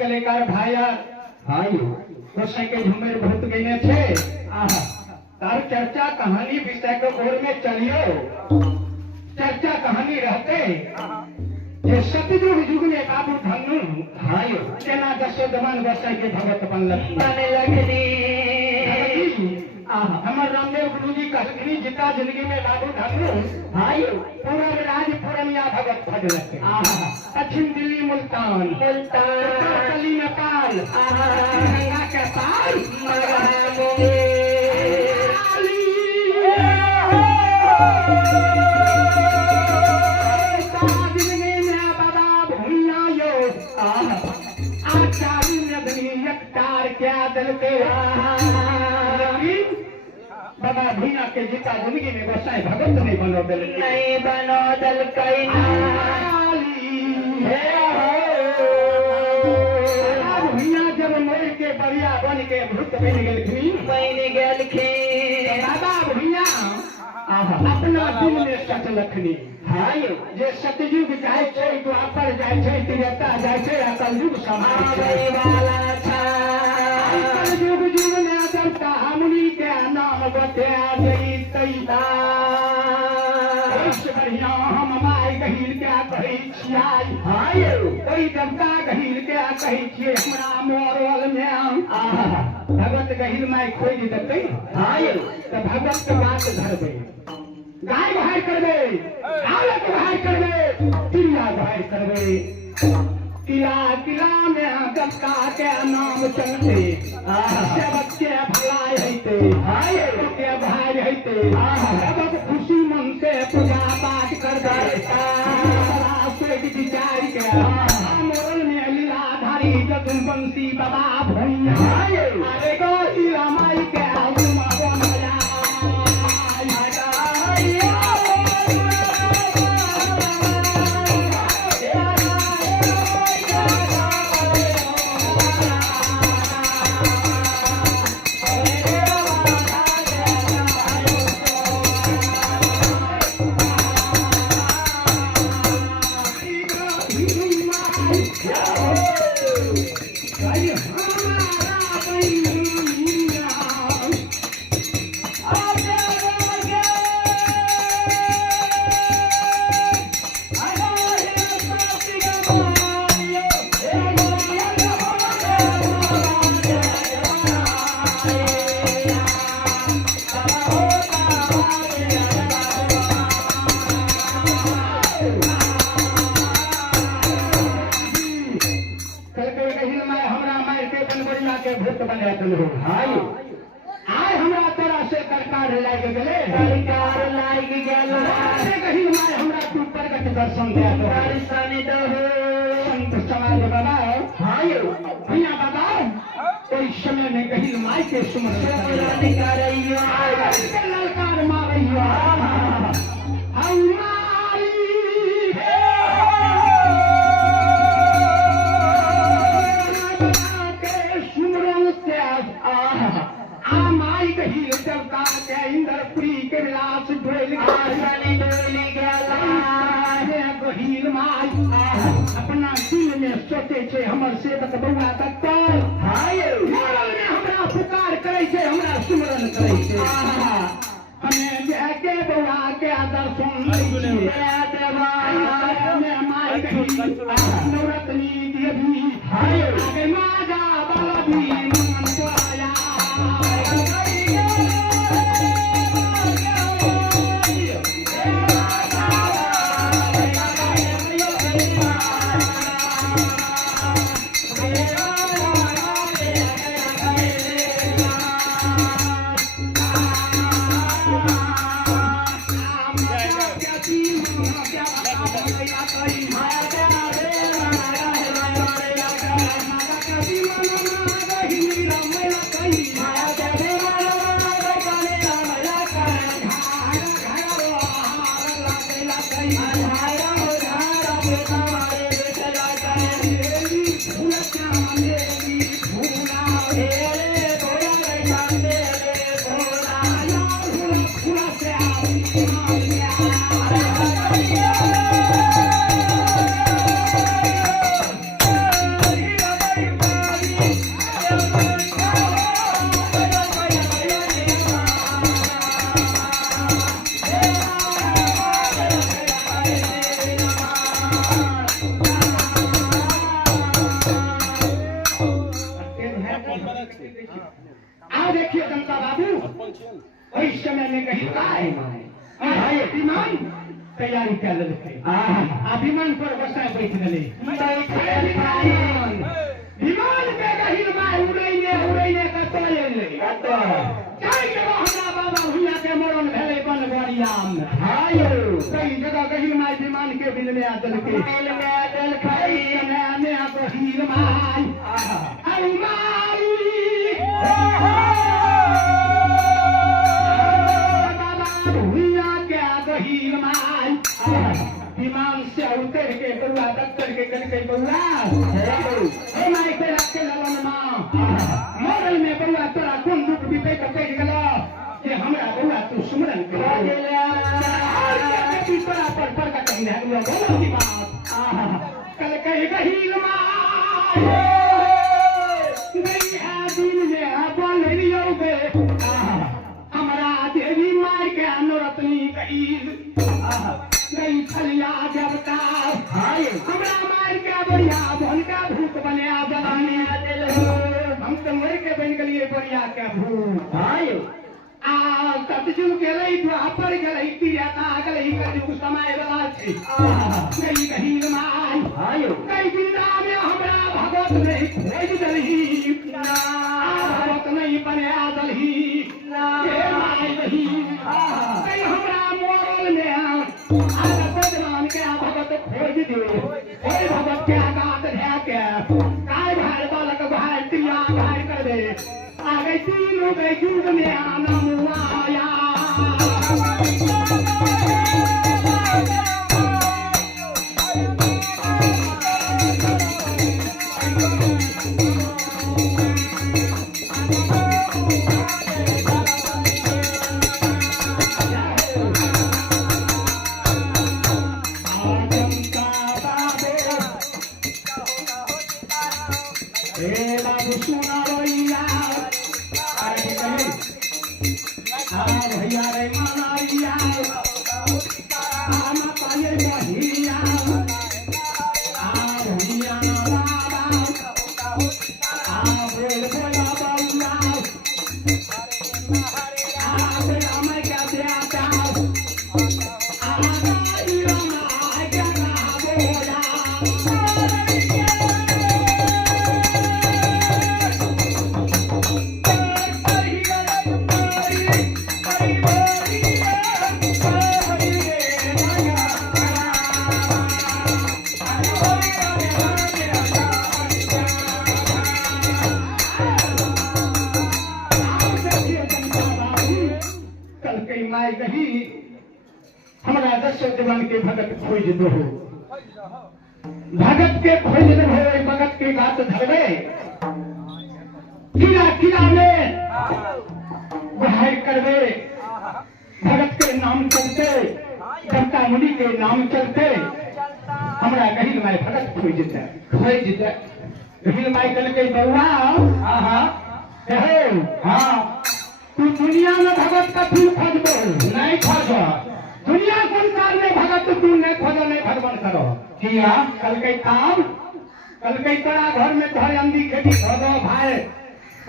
कलेकार भाया भाई कृष्ण के झुमेर बहुत गए थे तार चर्चा कहानी विषय के ओर में चलियो चर्चा कहानी रहते ये सतयुग युग में बाबू धनु भाई तेना दसो दमन वर्षा के भगत बन लगनी हमार रामदेव गुरु जी कहनी जितना जिंदगी में बाबू धनु भाई पूरा राज पूर्णिया भगत भजन पश्चिम दिल्ली मुल्तान कली नेपाल गंगा के पार क्या दल के बाबा भैया के जीता जिंदगी में गोसाई भगत नहीं बनो दल नहीं बनो दल कई भैया जब मोर के बढ़िया बन के भूत बन गेलखिन बाबा भैया अपना दिल में सच लखनी हाय जे सतयुग जाय छै द्वापर जाय छै त्रेता जाय छै कलयुग समाय वाला था कलयुग युग में देवता हमनी के नाम बता गई तैता बढ़िया हम माय गहिर क्या कहै छियै हाय कोई देवता गहिर क्या कहै छियै हमरा मोरल में भगत गहिर माय खोज देतै हाय त भगत के बात धरबै गाय बहार करबे आलत बहार करबे चिड़िया बहार करबे किला किला में गंगा के नाम चलते सेवक के भलाई हैते हाय के भाई हैते सेवक खुशी मन से पूजा पाठ कर देता से विचार के मोरल में लीलाधारी जगुंबंसी बाबा भैया अरे गो लीला माई के आय हमरा तरह से सरकार लाग गेले सरकार लाग गेल कहीं माय हमरा तू प्रगट दर्शन दे दो दर्शन दो संत समाज बाबा हाँ यो भैया बाबा कोई समय में कहीं माय के सुमरन निकालियो ललकार मारियो इंद्रपुरी के विलास ढोल अपना दिल में सोचे छे हमर सेवक बउआ तत्पर मरल में हमरा पुकार करे छे हमरा सुमरन करे छे हमें जाके बउआ के दर्शन में माई कही नवरत्नी देवी आगे माजा बाबी मन को आया आओ देखिए जनता बाबू इस समय में कहीं अभिमान तैयारी कर लेते अभिमान पर बसा बैठ गए विमान में कहीं उड़ैले हमरा बाबा भैया के मरण भेले बन बड़ियाम कई जगह कहीं माय विमान के बिल में आदल के में कहीं माय विमान से उतर के बउआ दफ्तर के कल के बउआ हे माई के रख के ललन मां मरल में बउआ तोरा कोन दुख बीते के कह गेलो कि हमरा बउआ तू सुमरन कर के तोरा पर का कहीं है बोलो की बात कल कह गहील मां नहीं है दिन में बोल लियो बे हमरा देवी मार के अनुरत्नी कहीं नहीं खलिया जबता हमरा मार के बढ़िया भन का भूत बने हम तो मर के बन गलिए बढ़िया के भूत सतजुग गेलै द्वापर गेलै तिरता गेलै कलयुग समय वाला छै नहीं कहीं माय कई बिना में हमरा भगवत नहीं खोज दलही भगवत नहीं बने दलही हे माय दही कई हमरा मोरल में भगवान के भगत खोज दियो हे भगत के आगात है के काय भाई बालक भाई तिया भाई कर दे आगे तीनों के युग में आनंद आया शब्द बन के भगत खोज दो भगत के खोज दो भगत के गात धरवे किला किला में बहाय करवे भगत के नाम चलते जनता मुनि के नाम चलते हमरा गहिल माय भगत खोज दे गहिल माय कल के बउआ हाँ तू दुनिया में भगत का तू खोजबो नहीं खोज दुनिया संसार में भगत तू नहीं खोजो नहीं भगवान करो किया कल के काम कल के तोरा घर में घर अंधी खेती खोजो भाई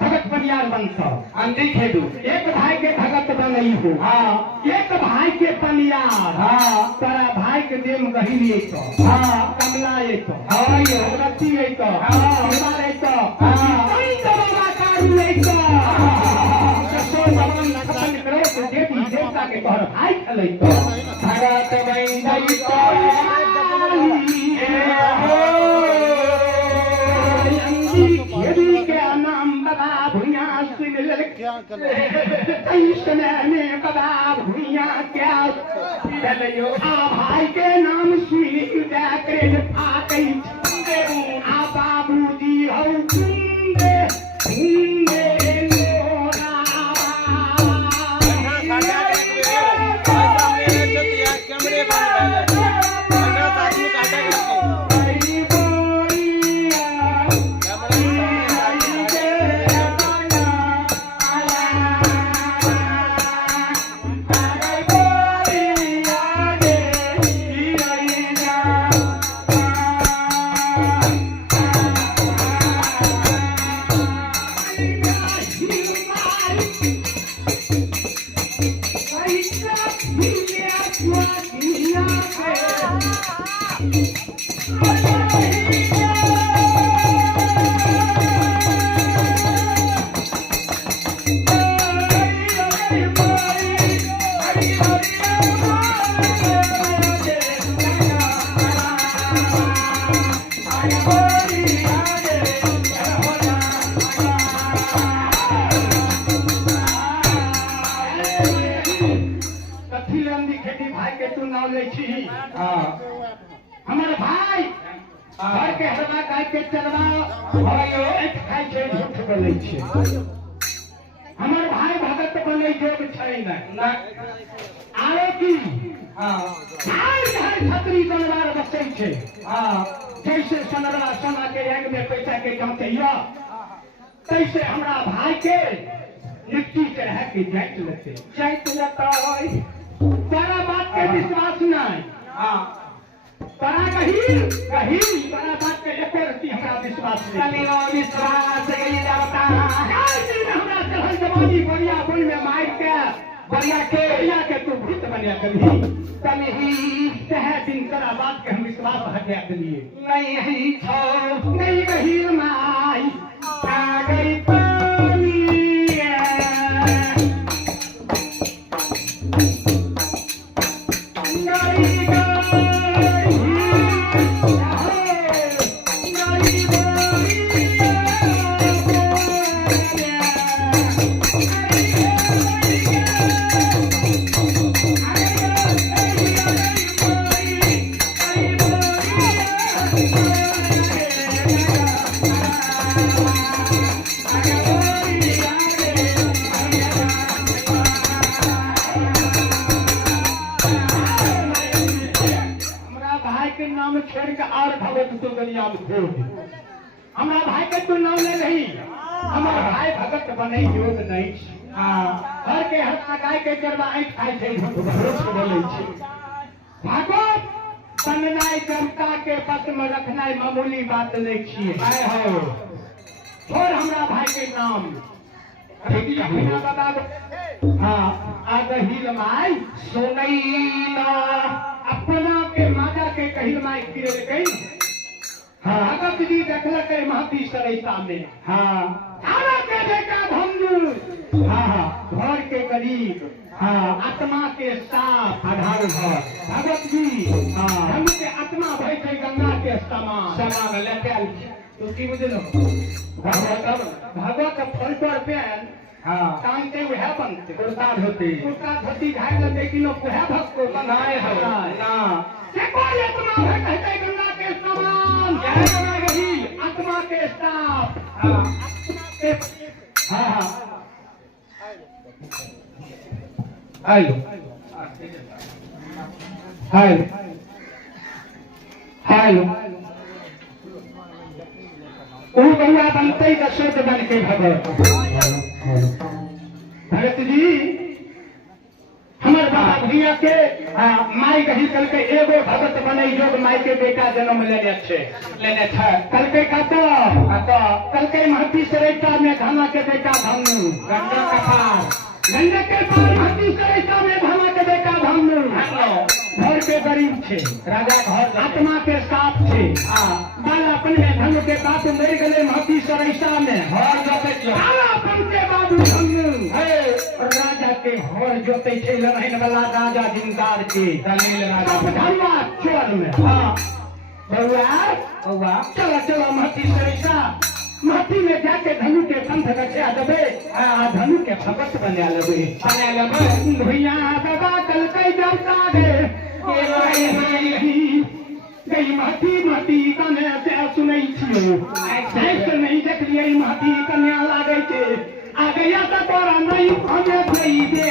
भगत परिवार बनता अंधी खेदू एक भाई के भगत बनई हो हाँ एक भाई के पनियार हाँ तोरा भाई के देम गहिली तो हाँ कमला एक हाँ ये रत्ती एक हाँ हमार एक हाँ कई बाबा कारू एक सो भगवान नकल करो तो देवी देवता के तोहर भाई खलै तो भगत बंदई तो अंधी खेदी के नाम बड़ा भुइया सुन ले क्या कर ऐसने में बड़ा भुइया क्या चलियो आ भाई के नाम सुन जा करे आ कई आ बाबूजी हौ कुंदे कुंदे मोरा कैमरे हमारे भाई घर के हरवा गाय के चरवा खाई छै झूठ बोलै छै हमर भाई भगत बोलै जोग छै ना आरो की हर छतरी दरबार बसै छै जैसे सोनरा सोना के रंग में पैसा के जमतैया तैसे हमरा भाई के लिट्टी चढ़ा के जाइत लेते तारा बात के विश्वास नहीं तारा कही तारा बात के एको रत्ती हमरा विश्वास नहीं विश्वास जाता हमरा चढ़ल जवानी बढ़िया बोल में मार के बढ़िया के तू भूत बनिया कभी तह दिन तारा बात के हम विश्वास हटा दिए नहीं कही माई आ गई हमारा भाई के तू नाम ले नहीं हमारा भाई भगत बने योग नहीं घर के हर गाय के चरवा खाई छै बोले भागवत बननाई जनता के पद में रखनाई मामूली बात नहीं छिए छोड़ हमरा भाई के नाम गहिल माई सोनैना अपना के माता के गहिल माई गिरे भगत जी देखल महती सरैता में तारा के बेटा भंजू घर के गरीब आत्मा के साथ आधार घर भगत जी हम के आत्मा भय छै गंगा के समान लेके तू की बुझलो भगवत फल पर पेन हाँ टांगते वह बनते कुर्ता धोती घाट लगते कि लोग वह भक्त को बनाए होगा ना कौन आत्मा है कहते गंगा के समान जय गंगा गही आत्मा के साथ हाँ हाँ हेलो हेलो हेलो वो गंगा बनते ही दशरथ बन के भगत भगत जी हमारे बाबा भैया के माई कही कल के एगो भगत बने योग माई के बेटा जन्म लेने थे कल के कल के महती सरेता में धाना के बेटा धनु गंगा कपाल गंगा के पास महती सरेता में धाना के बेटा धनु घर के गरीब थे राजा घर आत्मा के साथ थे बाल अपने धन के बाप मर गए महती सरेता में हर जोते अपन के बाबू धनु राजा के हर जोते थे लड़ाई वाला राजा जिंदार के दलील राजा धनबाद चल में हाँ बउआ चलो महती सरेता महती में जाके धनु के पंथ रचा देवे धनु के भगत बना लेवे भैया बाबा कल कई जाता रे गई महती कने से सुनै छियो ऐसे नहीं देखलिए महती कन्या लागे छे आ गया तो तोरा नहीं हमें भई दे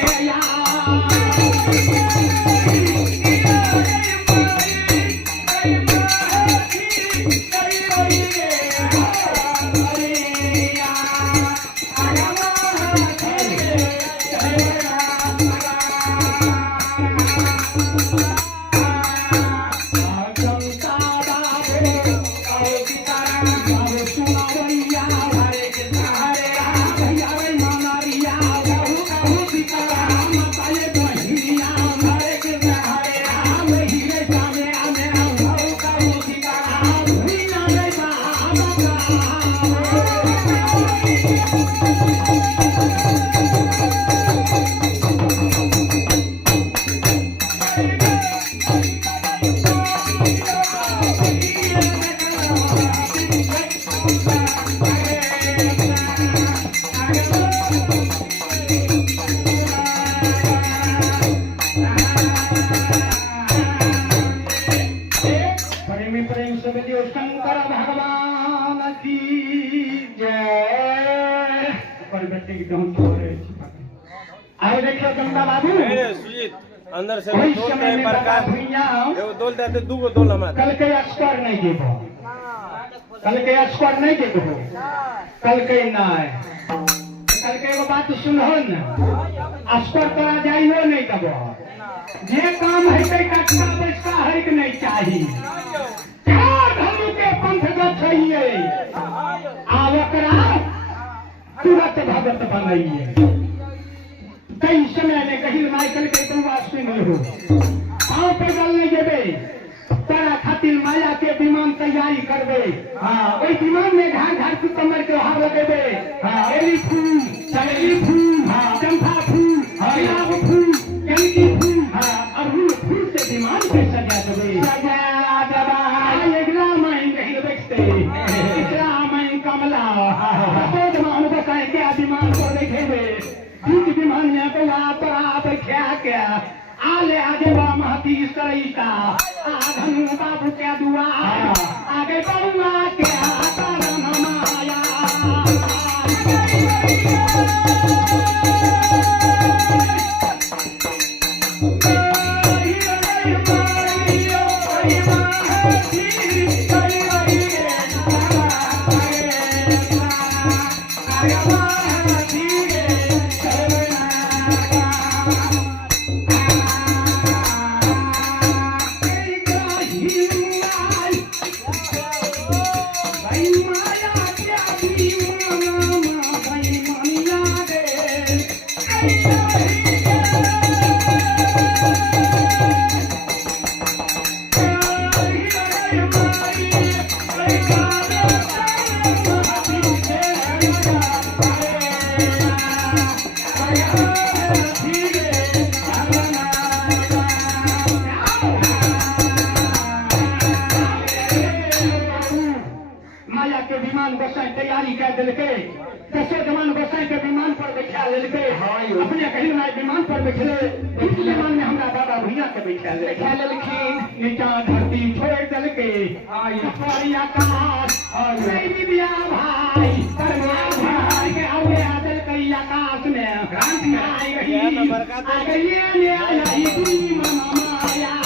शंकर भगवान की जय आगे देखिए गंगा बाबू अंदर से दोल देते दूगो दोल हमारे कल के स्कोर नहीं देबो कल के नाय कल के एगो बात सुनहो न स्कोर करा जाइयो नहीं देबो जे काम हेतै कटका पैसा हरिक नहीं चाही धनु के पंथ गछइए आवकरा तुरंत भगत बनइए कई समय में कही माइकल के तुम सुन लो पाँव पैदल नहीं जेबे तारा खातिर माया के विमान तैयारी करबे ओई विमान में घाट घाट कमर के हार लगेबे एली फूल चमेली फूल चंपा फूल गुलाब फूल चंकी फूल अड़हुल फूल से विमान के सजा देबे सजा दबा एकला माइन कहीं देखते एकला माइन कमला तो मान बताए क्या विमान को देखेबे बीच विमान में तो आप क्या आले आगे बा महती सरिता धनु बाबू क्या दुआ आगे बढ़ुआ क्या करन माया जवान गोसाई तैयारी कर दिलके 10 जवान गोसाई के विमान पर बैठा लेलके अपने कहीं में विमान पर बैठले इस विमान में हमरा बाबा भैया के बैठा लेलखिन नीचा धरती छोड़ दिलके ऊपर आकाश नहीं दिया भाई करवा भाई के आवे आदल कई आकाश में क्रांति आई गई ये आई माया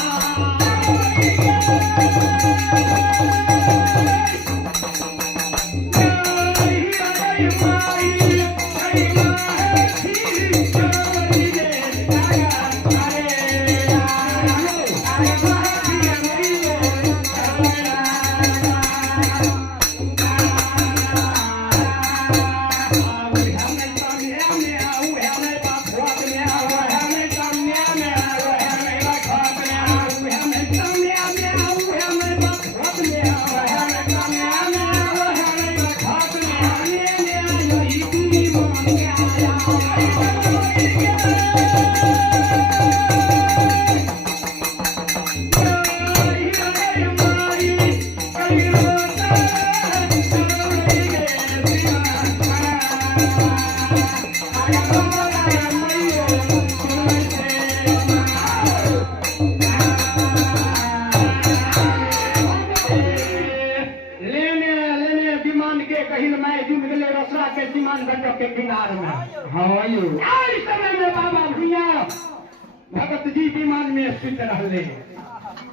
भगत जी विमान में स्थित रहले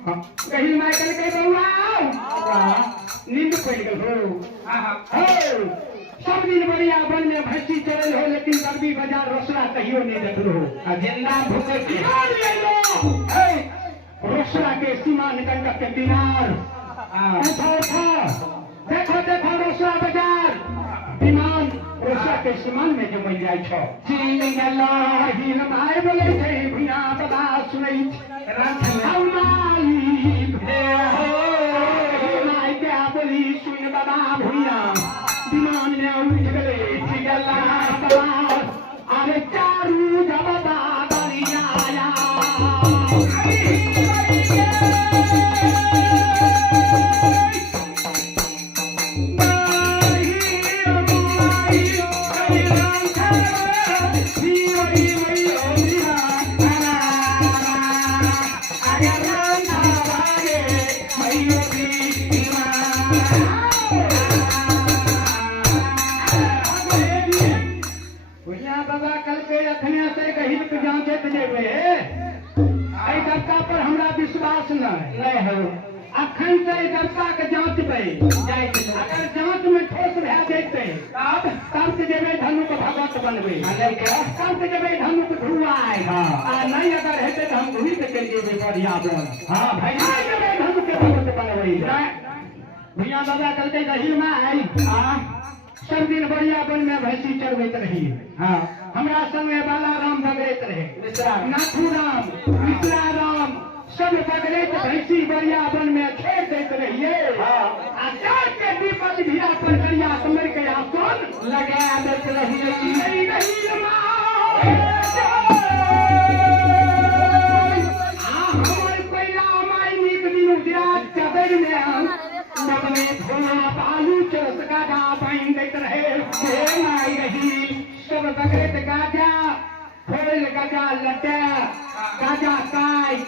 कहीं माइकल के बउआ नींद पड़ गल हो सब दिन बढ़िया वन में भैंसी चरल हो लेकिन गरबी बाजार रोसड़ा कहियो नहीं देखल हो जिंदा भूखे रोसड़ा के सीमा निकल के किनार देखो देखो रोसड़ा बाजार विमान रोसड़ा के सीमान में जमल जाय छो ही माय बोले छै भुया बता सुनै माय क्या बोली सुन बाबा भुया विमान में उठ गए चिगला अरे चारू जबदा दरिया अखन से जनता के जांच पे अगर जांच में ठोस भे जेते तब से जेबे धनु को भगवत बनबे तब से जेबे धनु को धुआए नहीं अगर हेते तो हम घुरी के जेबे बढ़िया बन हां भाई जेबे धनु के भगवत बनबे भैया दादा कल के दही में आई सब दिन बढ़िया बन में भैंसी चरबैत रही हां हमरा संग में बाला राम भगैत रहे नाथू राम मिश्रा राम सब पकड़े भैंसी बढ़िया वन में छोड़ देते रहिए आचार के दीपक भिया पर करिया समर के आसन लगा देते रहिए हमारे पहिला माई नीक दिन उजरात चदर में सब में धोना बालू चरस गाजा बाइन देते रहे माई रही सब पकड़े गाजा खोल गाजा लटा गाजा काट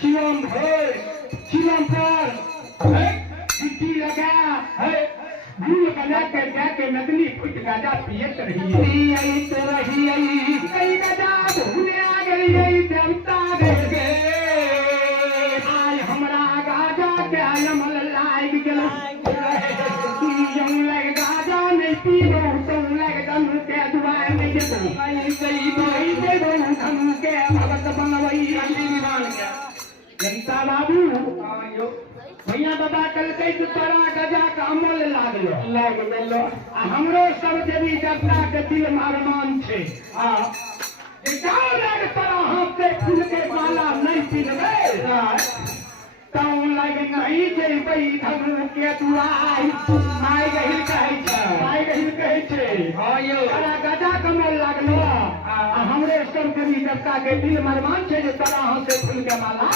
चिलम भोर चिलम पर मिट्टी लगा भूल बना कर जाके नकली फुट गाजा पियत रही कई गाजा भूले आ गई देवता गए आज हमरा गाजा के अमल लाग गेल लग गाजा नहीं पीबो तुम लग दम के दुआर नहीं देबो धन के भगत बनवई जनता बाबू भैया बाबा कल कई तोरा गजा का अमल लागलो हमरो सब देवी देवता के दिल मारमान छे तोरा हाथ से फूल के माला नहीं पिलबे तऊ लग नहीं जेबै धनु के दुआई माय गहिल कहै छै तोरा गजा कमल लागलो हमरे सब देवी देवता के दिल मरमान छे जे तोरा हाथ से फूल के माला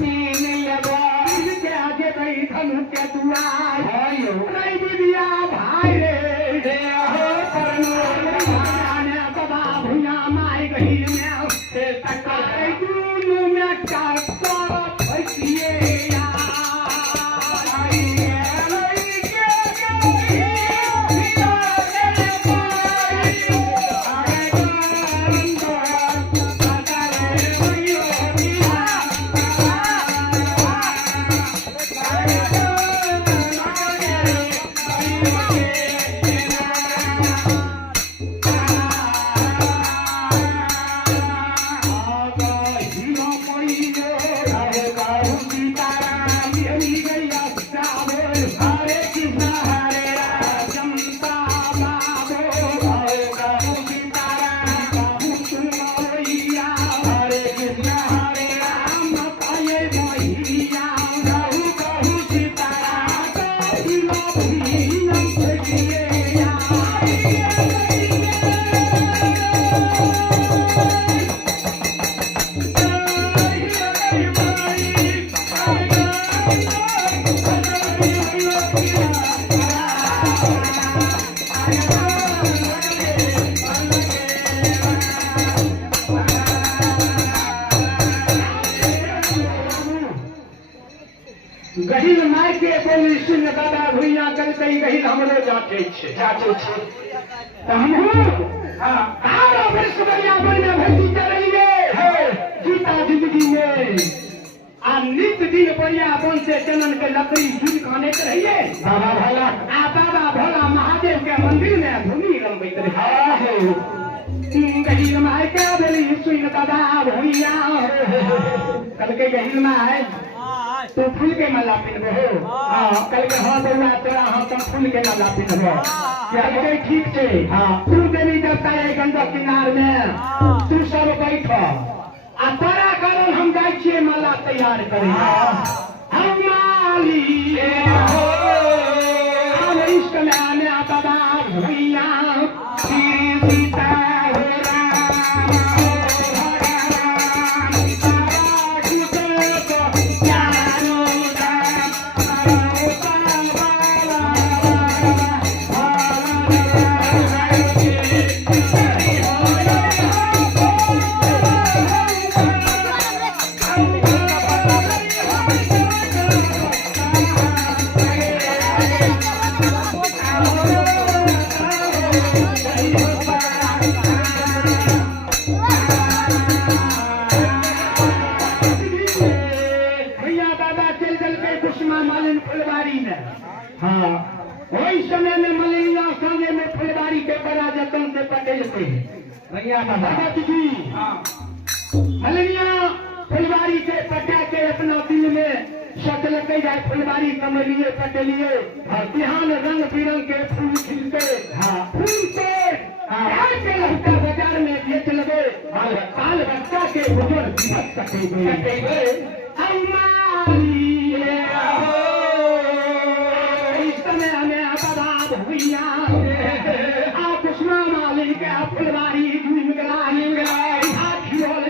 पीने लेबो के आगे भाई धनु के दुआई नहीं दिया गहिल माय के बोली सुन दादा भुइया कल कई गहिल हमरो जाचे छे त हमहू तारा वर्ष बलिया बन में भर्ती करिए जीता जिंदगी में आ नित दिन बढ़िया बन से चलन के लकड़ी झूल खाने के रहिए बाबा भोला बाबा भोला महादेव के मंदिर में धूनी रंबित रहे गहिल माय के बोली सुन दादा भुइया कल के गहिल माय तू फूल के माला पिनबो कल के हाँ बउआ तोरा हम तुम फूल के माला पिनबो क्या ठीक छे तू देवी देवता है गंगा किनार में तू सब बैठ आ तोरा कारण हम जाय छिए माला तैयार करे हम माली हम इश्क में आने बाबा भैया सीता वही समय में मलेरिया सामने में फुलवारी के बड़ा जतन से पटेल थे भगत जी मलेरिया फुलवारी के पटा के अपना दिल में सोच लगे जाए फुलवारी कमलिए पटेलिए बिहान रंग बिरंग के फूल खिलते फूल के लड़का बाजार में बेच लगे बाल बच्चा के बुजुर्ग सकेंगे फुलवारी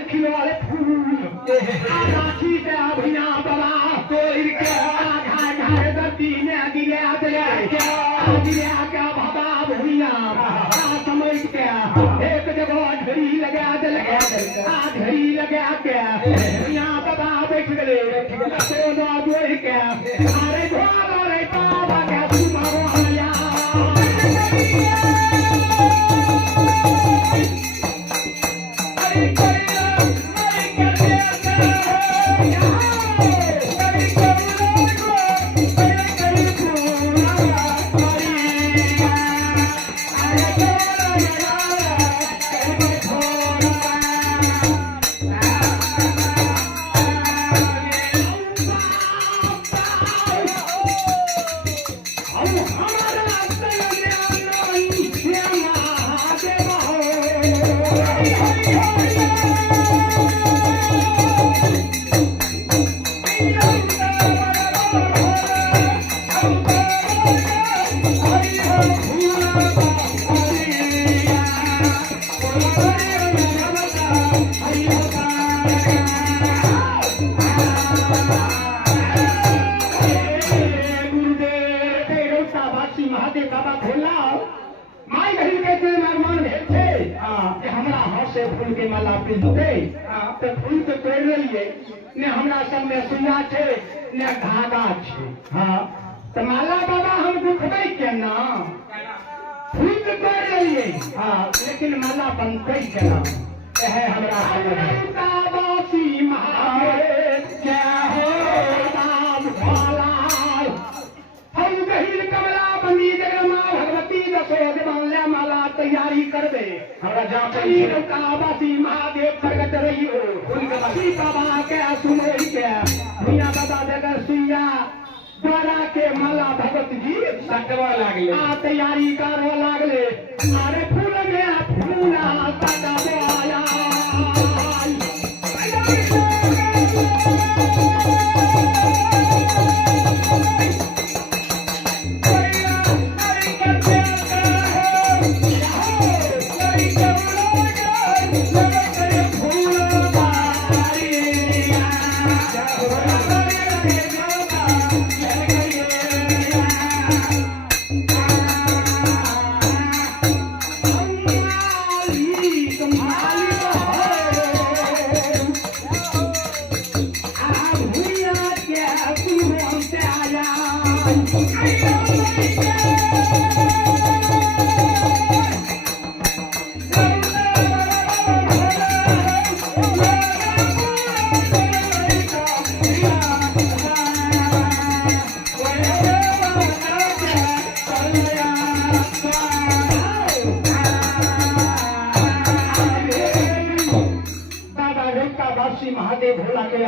खिलौल फूल राखी से भैया बड़ा तोड़ के घाय धरती में गिरा क्या बाबा भैया समझ के एक जगह घड़ी लगा दे घड़ी लगा के भैया बाबा बैठ गए जोड़ के अरे रे बाबा क्या फूल के माला पिनते तो फूल के तोड़ रहिए ने हमरा सब में सुइया छे ने धागा छे तो माला बाबा हम दुखबै केना फूल के तोड़ रहिए लेकिन माला बनते केना है हमरा बाबासी महादेव क्या हो राम भोला हम गहिल कमला बंदी जगमा भगवती दशरथ बांधले माला तैयारी करबे हमरा जापई काबासी महादेव प्रकट रही हो उनके बाबा के सुनई के भैया बाबा जगह सुइया द्वारा के माला भगत जी सटवा लागले तैयारी करवा लागले अरे फूल में फूला सटवाया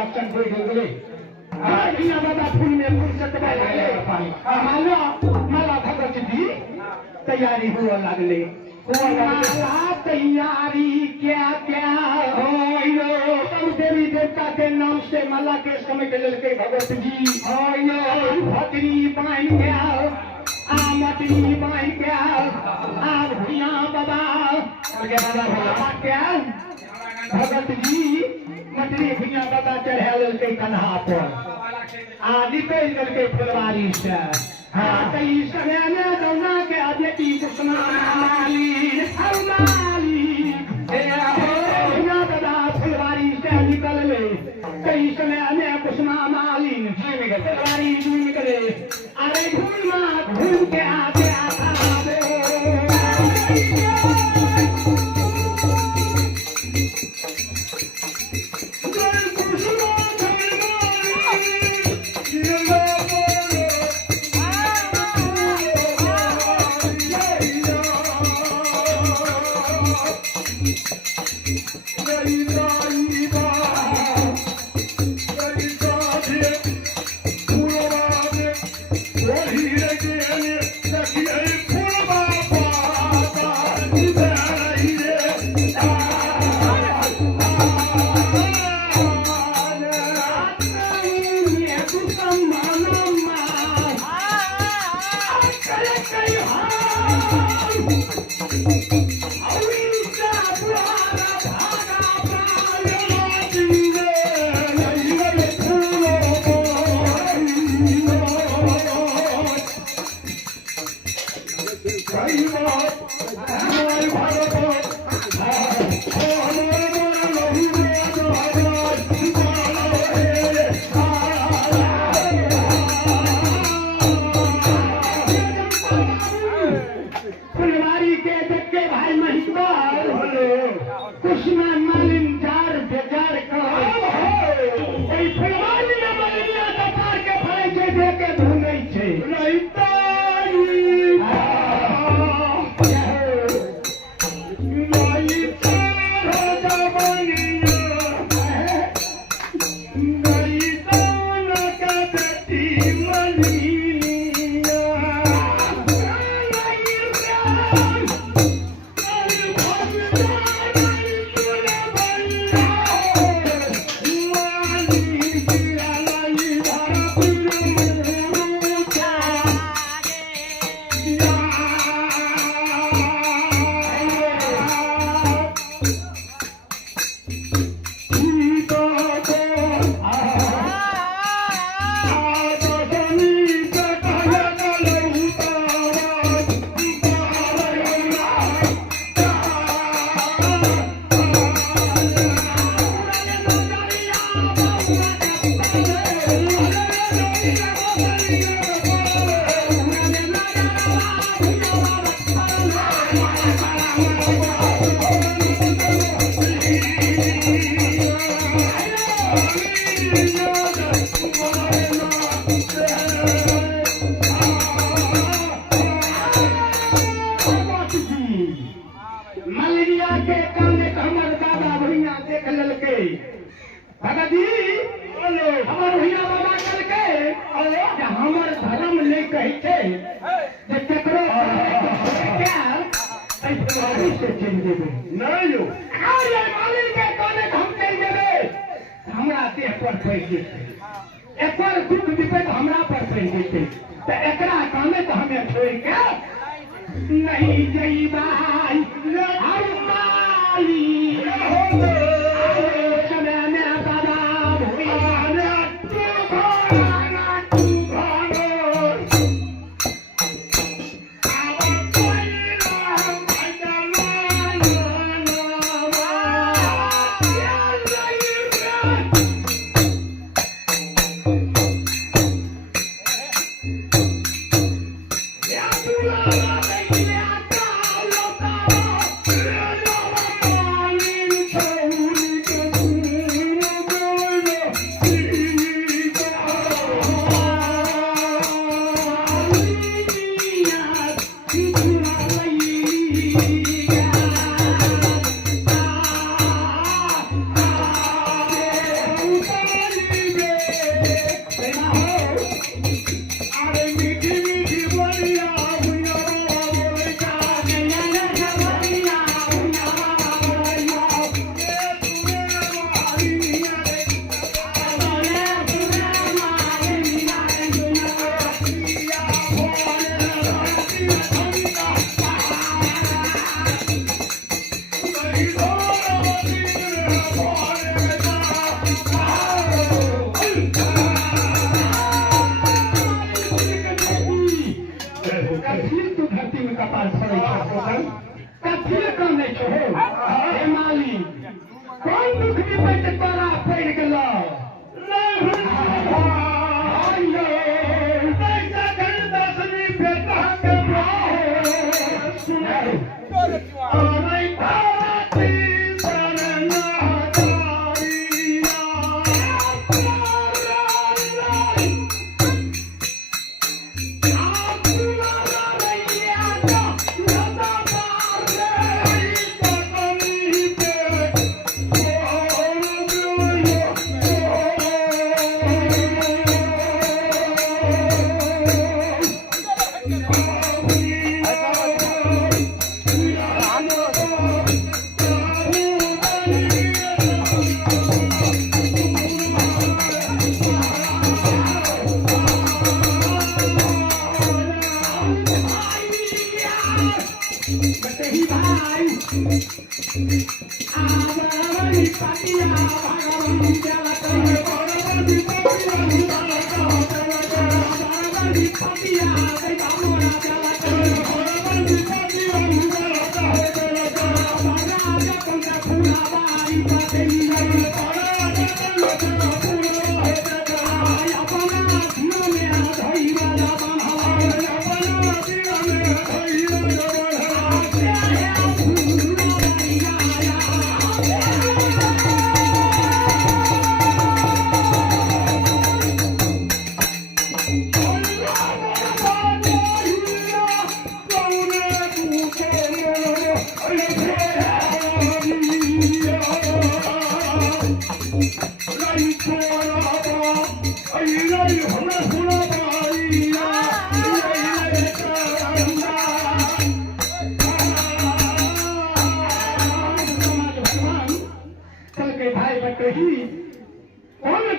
ऑप्शन कोई ढूंढले भैया बाबा फूल में फुर्सत में लगले माला भगत जी तैयारी हुआ लगले माला तैयारी क्या क्या हो सब देवी देवता के नाम से माला के समय के ललके भगत जी भतरी पाइन क्या आ मटरी पाइन क्या आ भैया बाबा क्या भगत जी मटरी भैया बाबा चढ़ा ललके कन्हा पर आ निकल ललके फुलवारी से हाँ कई समय में दौना के बेटी कृष्णा मालिक भैया बाबा फुलवारी से निकल ले कई समय में कृष्णा मालिन फुलवारी निकले अरे घूम के आते भगत जी हमार भैया बाबा करके हमर धर्म ले कही थे जे केकरो क्या फुलवारी से चल देबे नहीं लो अरे मालिक के कोने हम चल देबे हमरा से पर पड़ जेते एकर दुख विपद हमरा पर पड़ जेते त एकरा कामे त हमें छोड़ के नहीं जईबा हम माली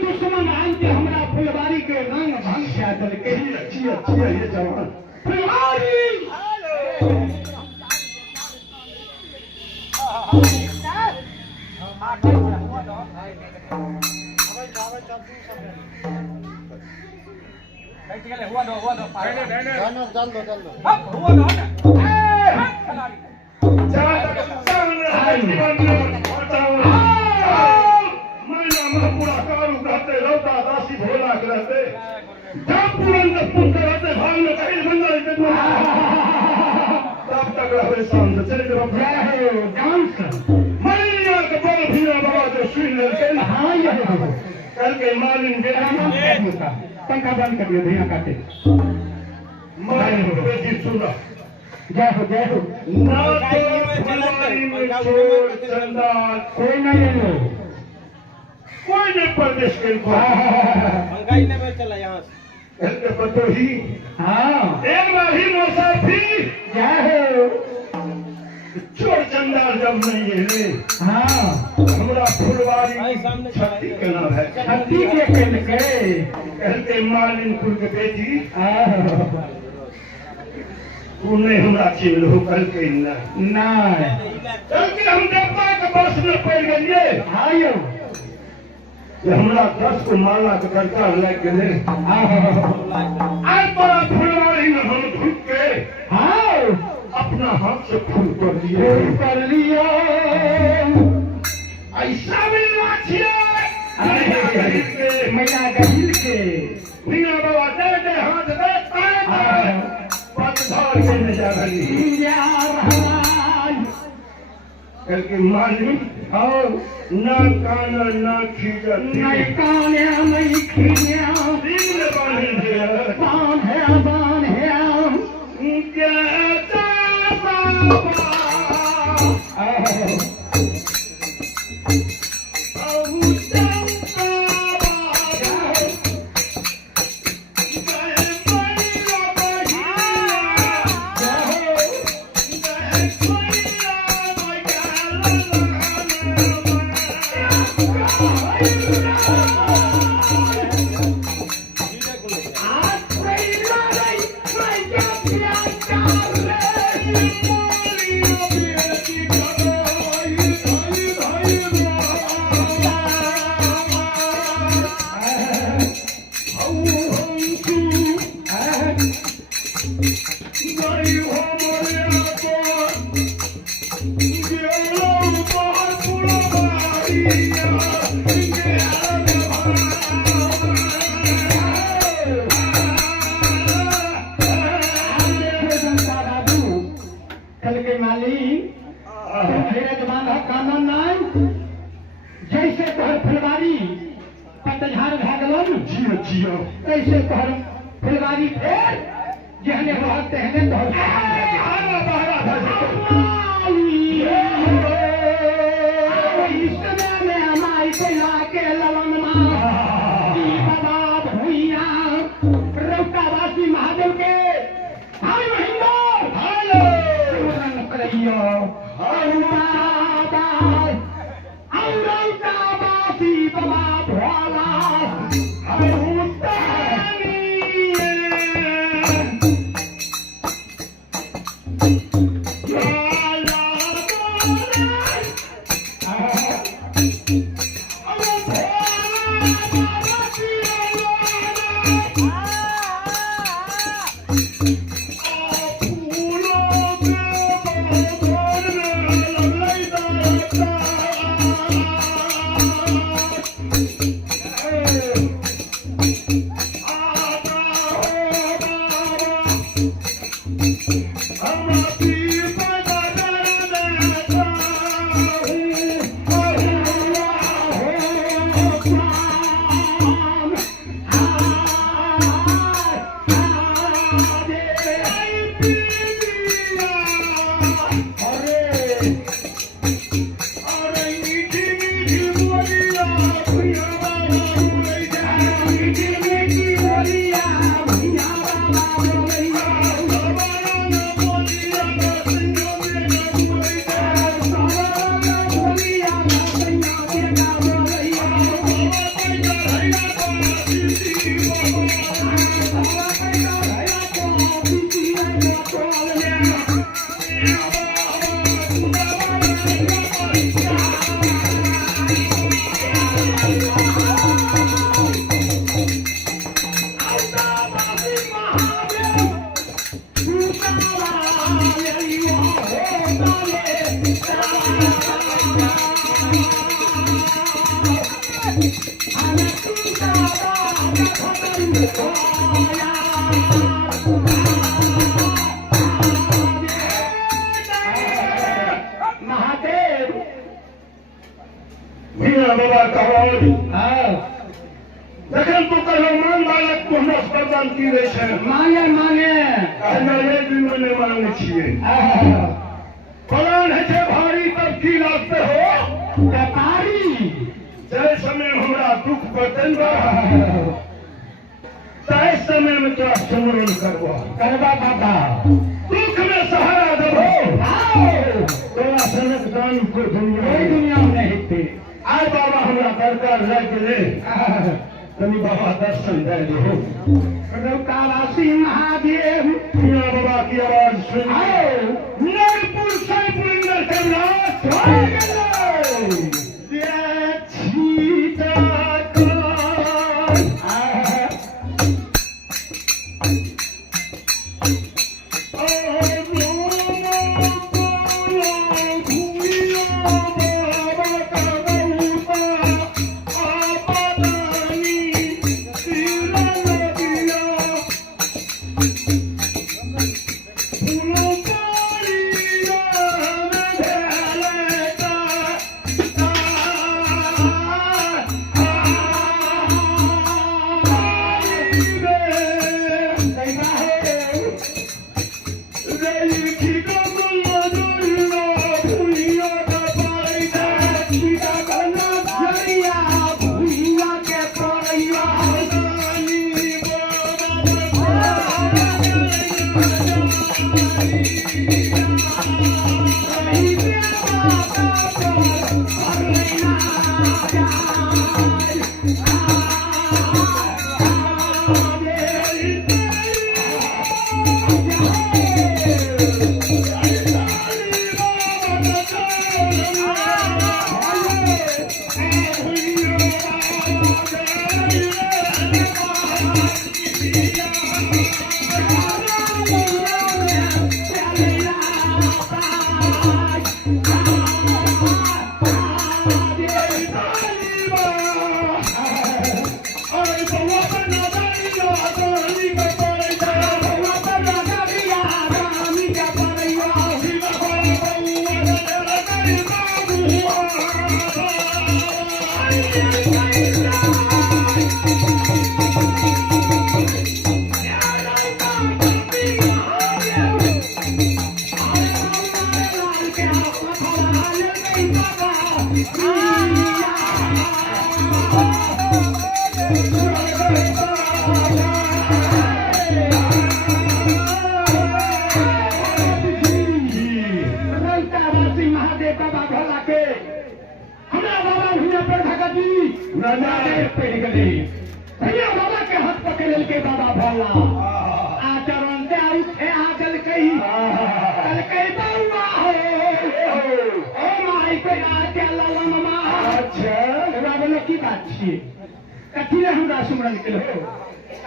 दुश्मन आन के हमरा फुलवारी के रंग भंग क्या चल के अच्छी अच्छी है ये जवान फुलवारी पंखा बंद कर दिया भैया काटे जय हो जय हो कोई नहीं लो कोई नहीं प्रदेश के चला यहाँ पतो ही हाँ एक बार ही मुसाफिर जय हो चोर चंदार जब नहीं है हाँ हमरा फुलवारी छत्ती के नाम है छत्ती के कहते मालिनपुर के बेटी तू नहीं हमरा चिन्ह हो कल के नहीं क्योंकि हम देवता के बस में पड़ गए हाँ यो हमरा 10 को माला के दरकार लग गए आज बड़ा फुलवारी में हम घुट के हाँ अपना हाथ से फूल कर लिया ऐसा मिलना चाहिए मैया गहिल के मीना बाबा दे हाथ दे पत्थर के न जा रही कल के मालिक और ना काना ना खींचा नहीं काने नहीं खींचा दिल बांध जैसे तोहर फुलवारी पतझड़ भए गेलो जियो जियो ऐसे तोहर फुलवारी फेर जेहने रहत तेहने रौतावासी महादेव के हाय महेंद्र Yeah. जखन तू कहो मान बालक तू हमरा प्रदान की रे छै मांगे हमरा एक दिन में नहीं मांगे छिए फलान है छै भारी तब की लागते हो व्यापारी जय समय हमरा दुख पड़तन बा तय समय में तो समरण करबा बाबा दुख में सहारा देबो तोरा सनक दान को दुनिया में नहीं थे आय बाबा हमरा दरकार रह गेले तनी बाबा दर्शन दे दो रौतावासी महादेव मियां बाबा की आवाज सुन नरपुर सैपुर इंदर कमलास हो गेलो ये छीटा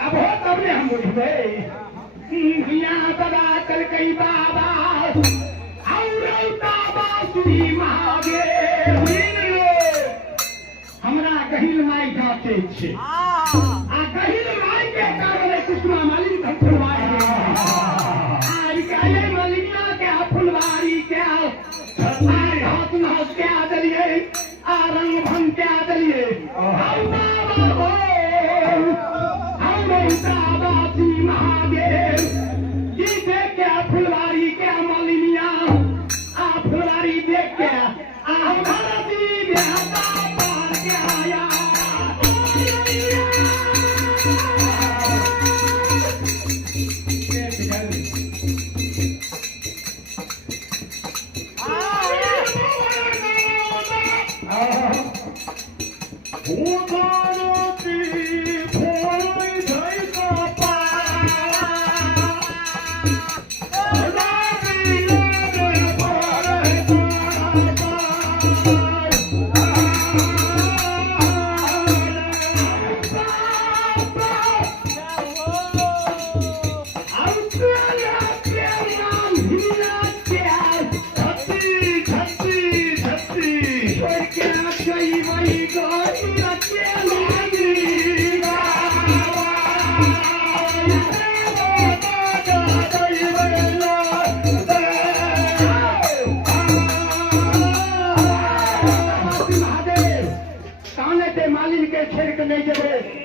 अब हो तब ने हम बुझबे यहाँ सदा कल कई बाबा और बाबा श्री महादेव हमरा गहिल माई जांचे छे आ गहिल माई के कारण कुसुमा मालिक हम फुलवारी आज काले मालिका के फुलवारी के आज हाथ में हाथ के आदलिए आ रंग भंग के आदलिए बाबा हो बाबा श्री महादेव जी देख के फुलवारी के मालिनिया आ फुलवारी देख के आ हमारा जी बेहता पार के आया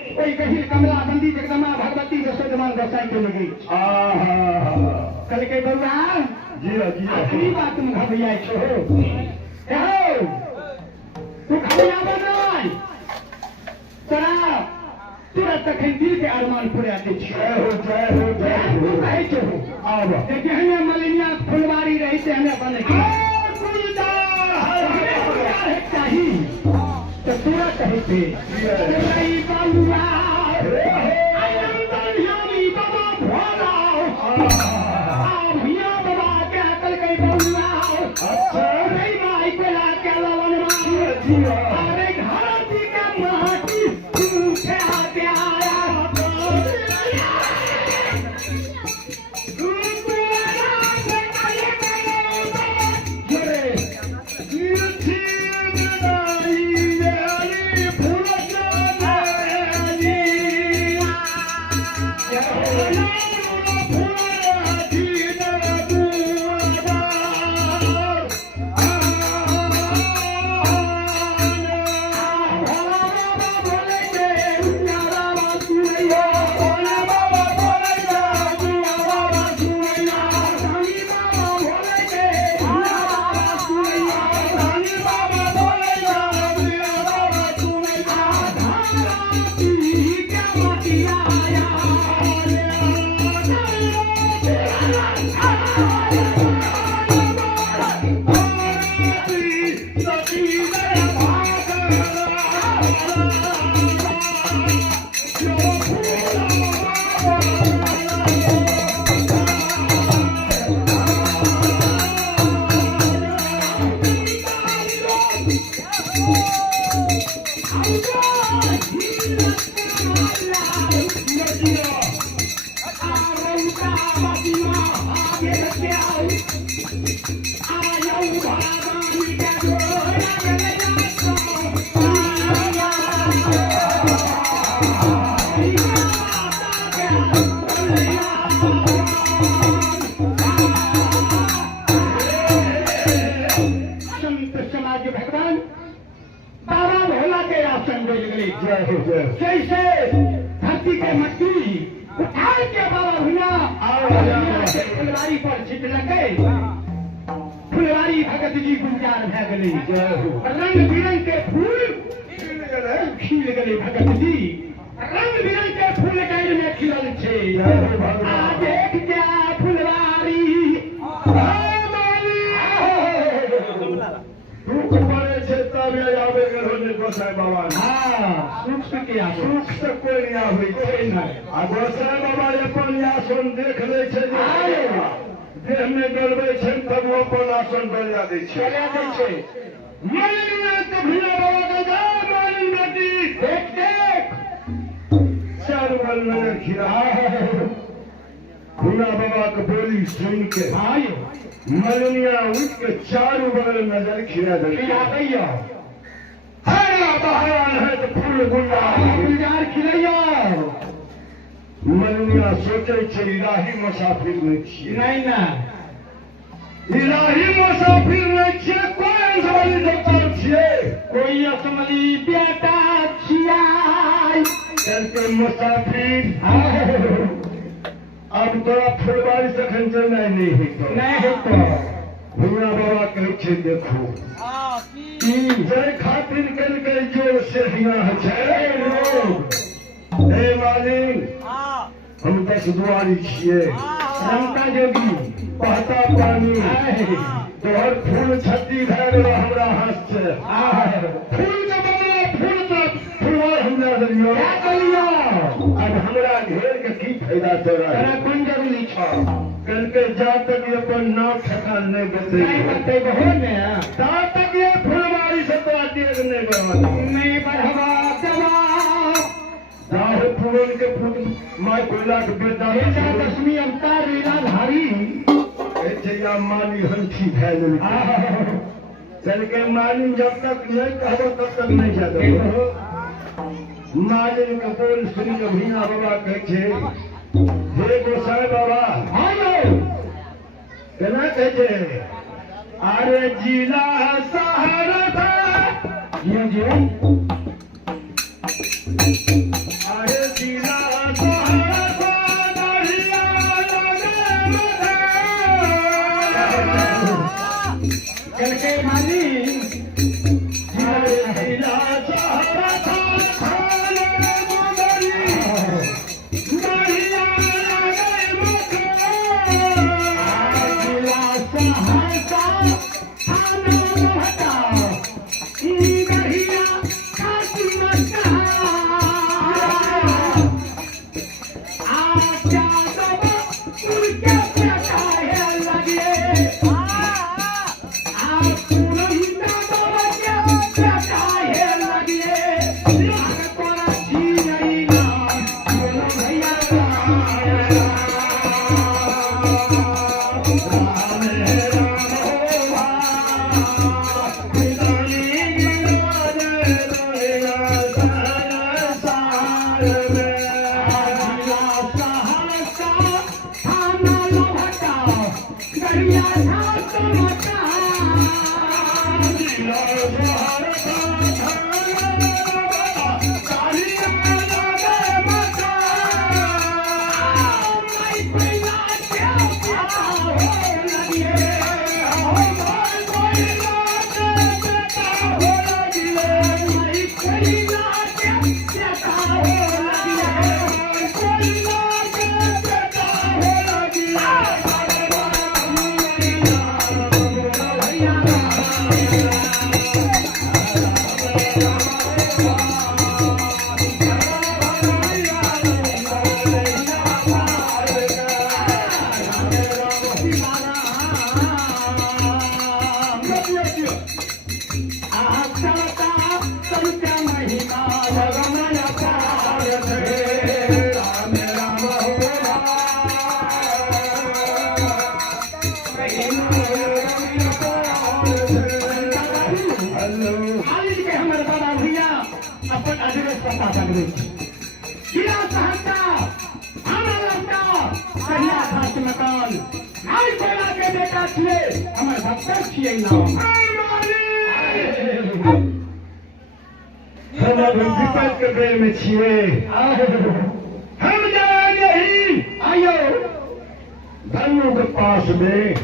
कमला बंदी जगदम्बा भगवती यशोदमान गोसाई के लगी कल के बउआ जी आखिरी बात तुम घबरिया छो तू घबरियाबो नहीं तोरा तुरंत तखन दिल के अरमान पूरा दे तू कहे छो आब जेहने मलिनिया फुलवारी रही से हमें बने चाही तो तुरंत कहे थे बउआ कैसे धरती के मट्टी उठा के बाबा भुना फुलवारी पर छिटलकै फुलवारी भगत जी गुंजार भए गेलै रंग बिरंग के फूल खिल गेलै भगत जी रंग बिरंग के फूल गाय में खिलल छै आ देख जा फुलवारी दुख पड़े छै तब आबे गेलो ने गोसाई बाबा सुख से क्या सुख से कोई नहीं आबै छै आ गोसाई बाबा अपन आसन देख लै छै जे देह में डलबै छै तब वो अपन आसन बजा दै छै मालिक ने तो भिड़ा बाबा का मालिक बेटी देख देख चार बगल नजर खिरा भूना बाबा को बोली सुन के मलनिया उठ के चारों बगल नजर खिरा दिया हरा बहान है तो फूल गुलजार खिलैया मलनिया सोचे छे इलाही मुसाफिर में छिए नहीं ना इलाही मुसाफिर में छिए कोई असमली डॉक्टर छिए कोई असमली बेटा छिया चलते मुसाफिर अब तोरा फुलबारी से खंजर नहीं है तो भूना बाबा कहे छे देखो जय खातिर कल के जो सेहिया है हे मालिक हम 10 दुआरी छिए रंका जोगी पहता पानी तोहर फूल छत्ती भए गेल हमरा हाथ से फूल के बदला फूल तक फूल हमरा दियो क्या करियो अब हमरा घेर के की फायदा तोरा तेरा कौन जरूरी छ कल के जा तक ये अपन नाम ठकान नहीं बते नहीं बते हो ने ता तक ये फुलवारी से तो देख नहीं बढ़वा नहीं बढ़वा दवा जाओ फूल के फूल माय कोयला के बेटा बेटा 10वीं अवतार लीलाधारी ऐसे मानी हंसी भैल चल के मालिन जब तक नहीं कहो तब तक नहीं जाते मालिन के बोल सुनी के भीना बाबा कहे हे गोसाई बाबा केना कहे अरे जिला सहारा जियो जियो अरे जिला सहारा चल के माली हम अब विपद के बेर में छिए हम जाएंगे ही आयो धनु के पास में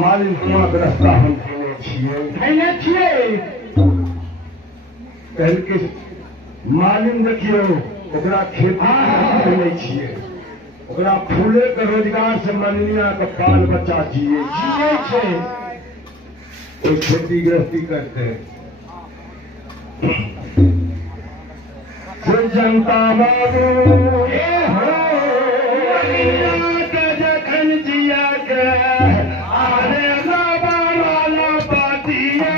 मालिन कुआं के रास्ता हम धैले छिए कल के मालिन देखियो ओकरा खेती नहीं छिए ओकरा फूले के रोजगार से मनिया के बाल बच्चा जिए छे तो खेती गृहस्थी करते हैं जनता बाबू जखन जिया के आरे बाबा पातिया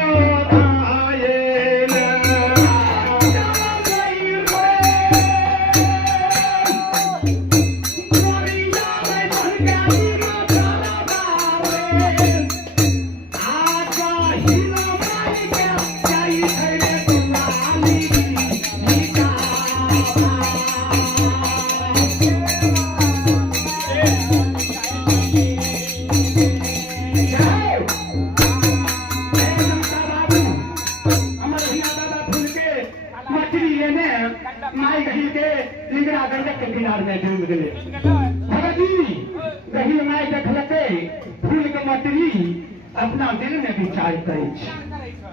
अपना दिल में विचार करे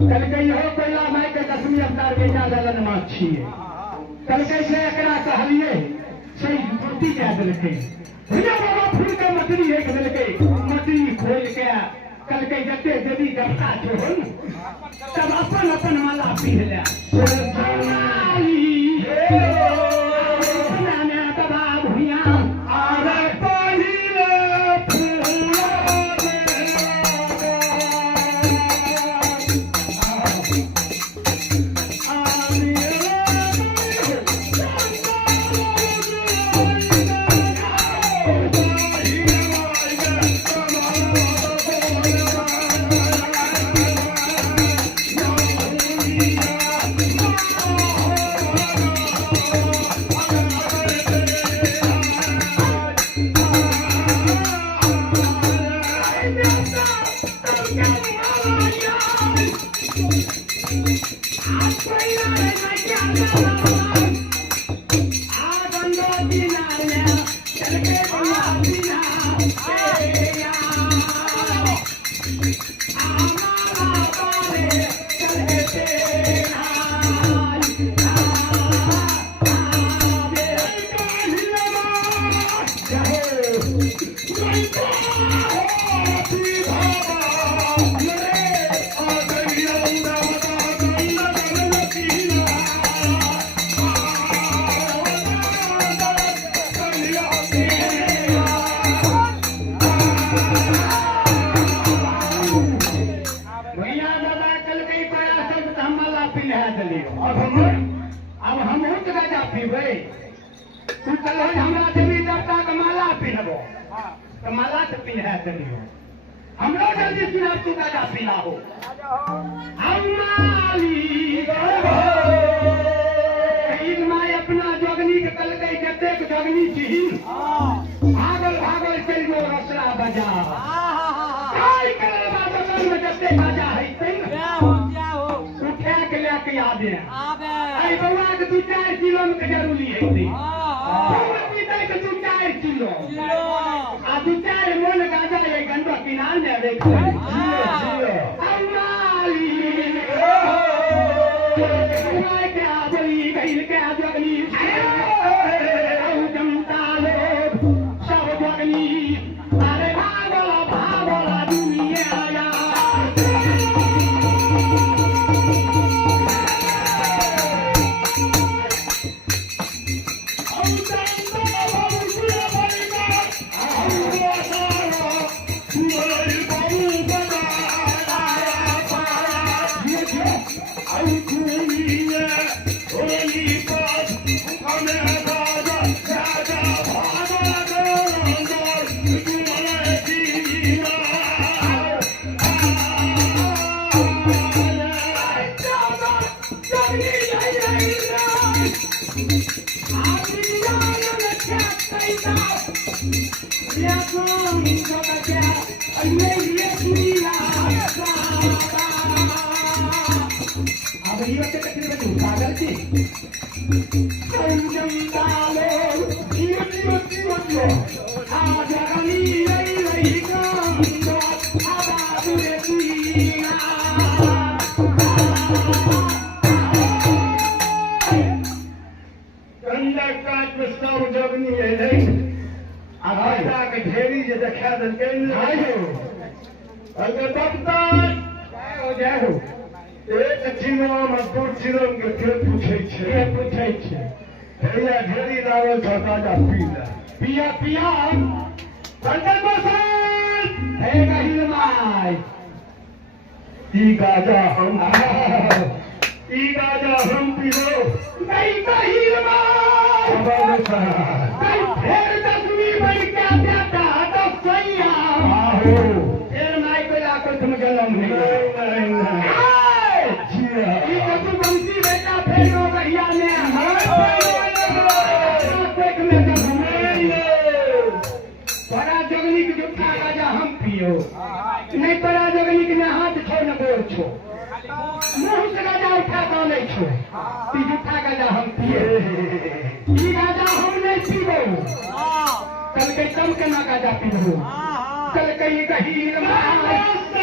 कल कही हो कोई माई के दसवीं अवतार बेटा ललन माछी कल कही से एकरा कहलिए सही जुटी क्या दिलके भैया बाबा फूल के मछली एक दिलके मछली खोल के कल कही जते यदि जबता छो तब अपन अपन माला पी लिया अब हम गजा पीबे तू कल हमरा देवी देवता के माला पिन्हबो तो माला से पिन्हा दियो हमरो जल्दी सुना तू गजा पिला हो इन माय अपना जोगनी के कल कई जते के जोगनी छी भागल भागल चल गो रसला बजा काय करे बात में जते बजा है क्या हो उठा के लेके आवे आई बउआ के 2-4 किलो में जरूरी है थी पीते के 2-4 किलो आ 2-4 मोन गाजा ये गंडो किनान दे देख अम्माली ओ के आबली गइल के आजगनी औ जमता लोग सब जगनी अरे भागला दुनिया आया ढेरी जे देखा देलकै एक चिन्ह मजदूर चिन्ह के पूछे भैया ढेरी लागल था ताजा पिया पिया हे गहिल माय ई गाजा हम पिलो नहीं गहिल माय फिर 10वीं बन के बेटा तो सैया आहो फिर माय को लाकर तुम जन्म नहीं ई तो तू बंसी बेटा फिर रो गहिया ने देख में जब बड़ा जगनी के जूठा गाजा हम पियो नहीं बड़ा जगनी के हाथ छो न बोल छो मुंह से गाजा उठा तो नहीं छो ती जूठा गाजा हम पिए ई गाजा हम नहीं पीबो कल के कम के ना गाजा पीबो कल के गहीर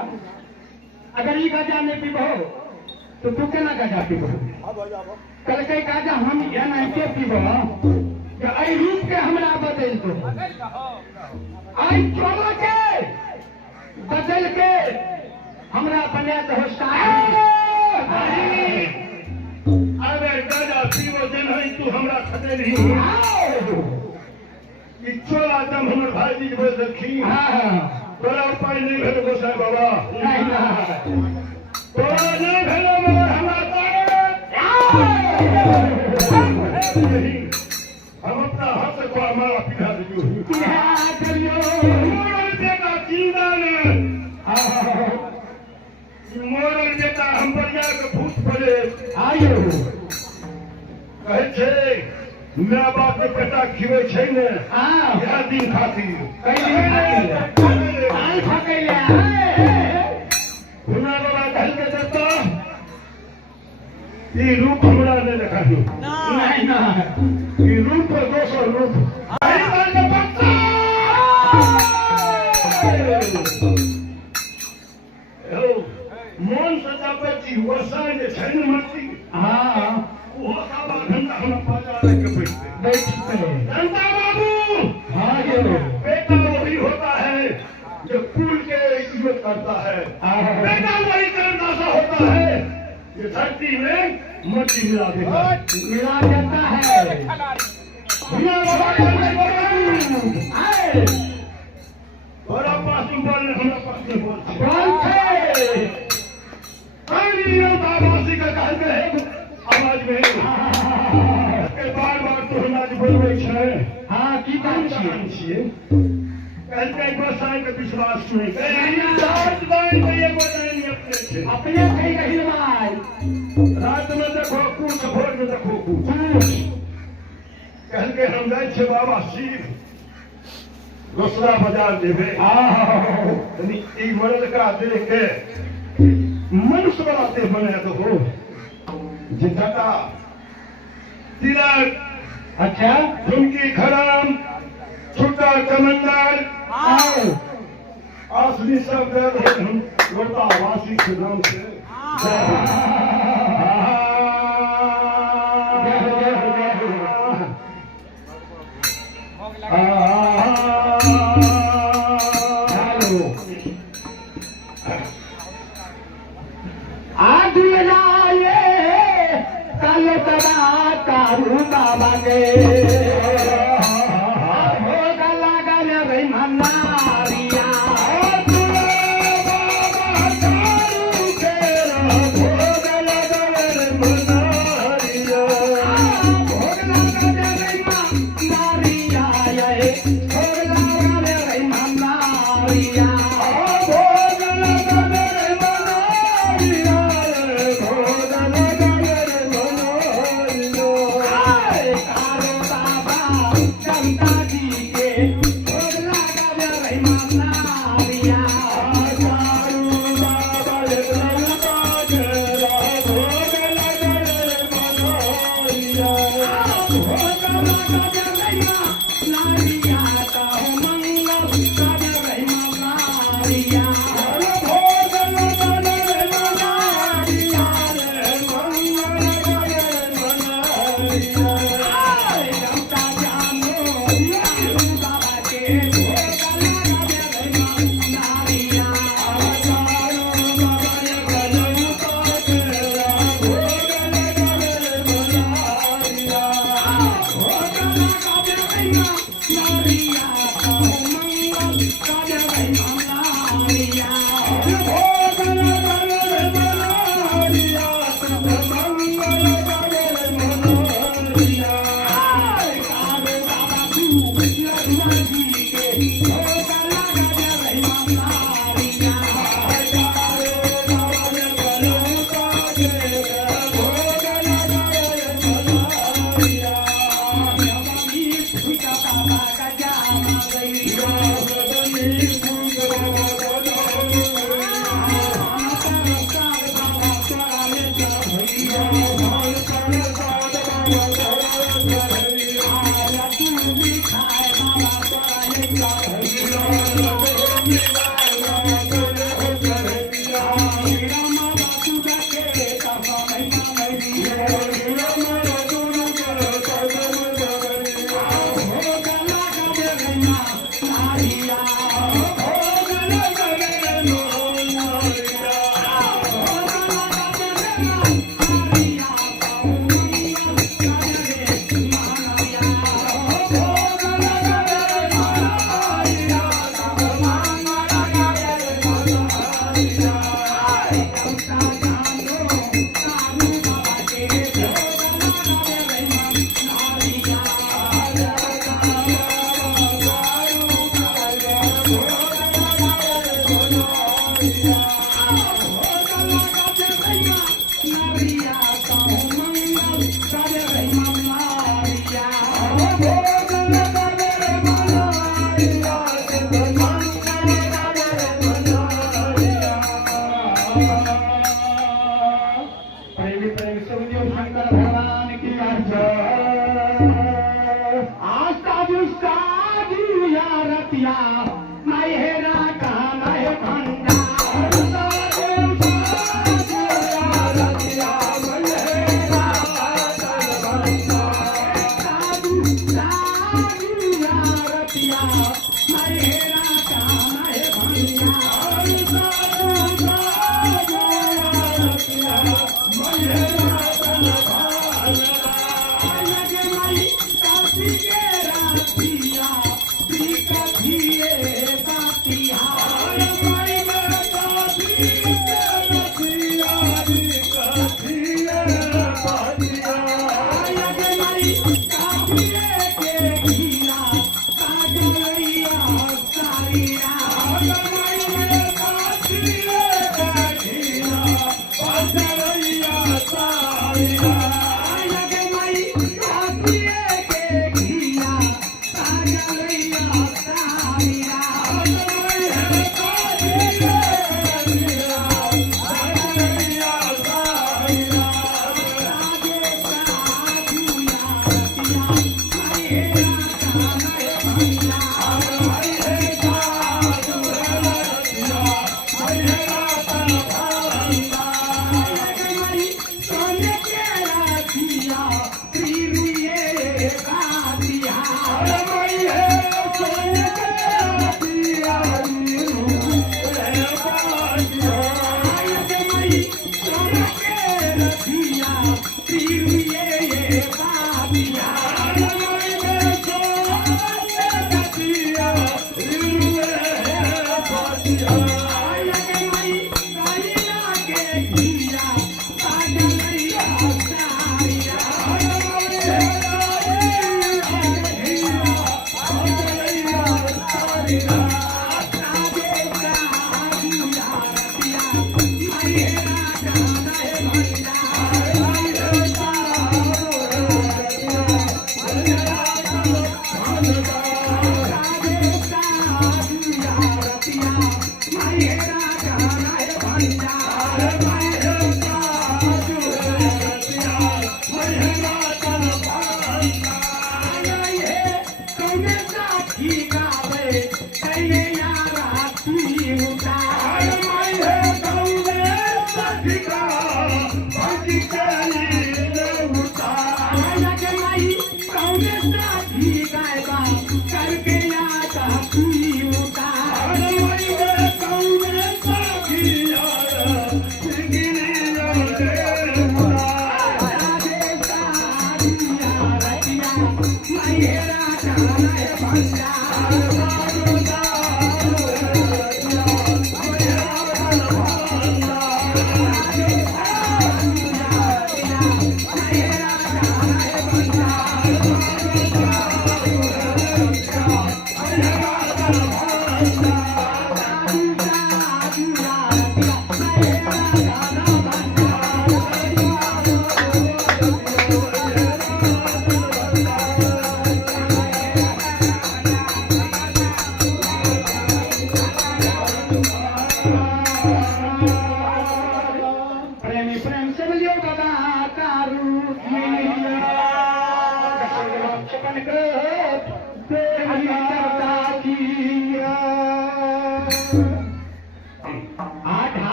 अगर ये गाजा नहीं पीबो तो तू केना गाजा पीबो कल के गाजा हम या नहीं के पीबो कि आई रूप के हमरा बदल दो आई चोला के बदल के हमरा बने तो होस्ता अरे गाजा पीबो जन है तू हमरा खदे नहीं ई चोला दम हमर भाई जी बोल रखी हां तोरा उपाय नहीं भेल गोसाई बाबा नहीं तोरा नहीं भेल मगर हमरा हम अपना हाथ से कोई मारा पिला दियो मोरल बेटा जिंदा ने मोरल बेटा हम बढ़िया के भूत पड़े आयो कहे छे मैं बाप के बेटा खिवे छे ने हां यह दिन खातिर कई दिन खातिर आई फकैले हुना बाबा कहल के देता ई रूप हमरा ने देखा दो नहीं ना ई रूप पर दोसर रूप आई बात के बच्चा मन से जाबे छी वसाई जे छै ने मट्टी हां वो साबा घंटा हम पाजा के बैठते घंटा बाबू हां ये बेटा वही होता है जो कुल के इज्जत करता है बेटा वही करना होता है ये धरती में मट्टी मिला देता है बड़ा पास में बोल हमारा पास में बाबासी का कहते हैं आवाज में बार बार तो हमारी बोलवे छे हाँ की काम छिए कहते गोसाई के विश्वास नहीं रात गाय में ये बोलने अपने कहीं कहीं मार रात में देखो कुछ भोर में देखो कुछ कहल के हम जाए छे बाबा शिव दूसरा बाजार देवे ई मरल का देख के मनुष्य बनाते बने तो हो जितना तिलक अच्छा झुमकी खराम छुट्टा कमंडल असली सब दे हम गोता वासी के नाम से आज कल तरा कारू बाबा के भोग लगन रे मनारिया Yeah. Thank you.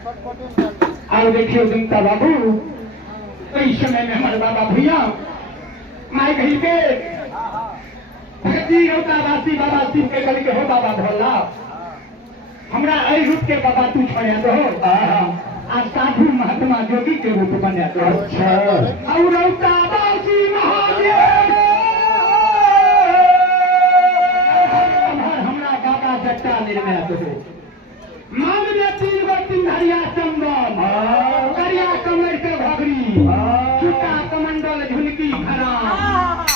और देखियो जनता बाबू इस समय में हमारे बाबा भैया माई कही के भगती रोतावासी बाबा शिव के कल के हो बाबा भोला हमरा ऐ रूप के बाबा तू छोड़े दो आज साधु महात्मा जोगी के रूप बने दो अच्छा और रोतावासी महादेव हमरा बाबा जट्टा निर्णय दो मान में 3 गो 3 धरिया चंदन करिया कमर के भगरी छूटा कमंडल झुनकी खरा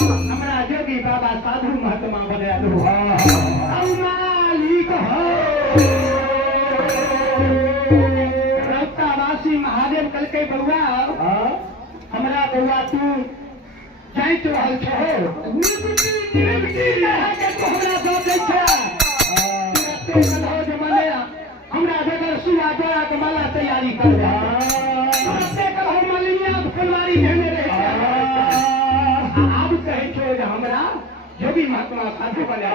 हमरा जोगी बाबा साधु महात्मा बने दो मालिक हो रौतावासी महादेव कल के बउआ हमरा बउआ तू जाइत रहल छहो निरपटी रह के तोहरा दो दै छै तो कहो जे मने हमरा जगह सुआ जोड़ा के माला तैयारी कर दे कहो मलिया फुलवारी भेने रहे अब कहे छो जे हमरा योगी महात्मा साधु बने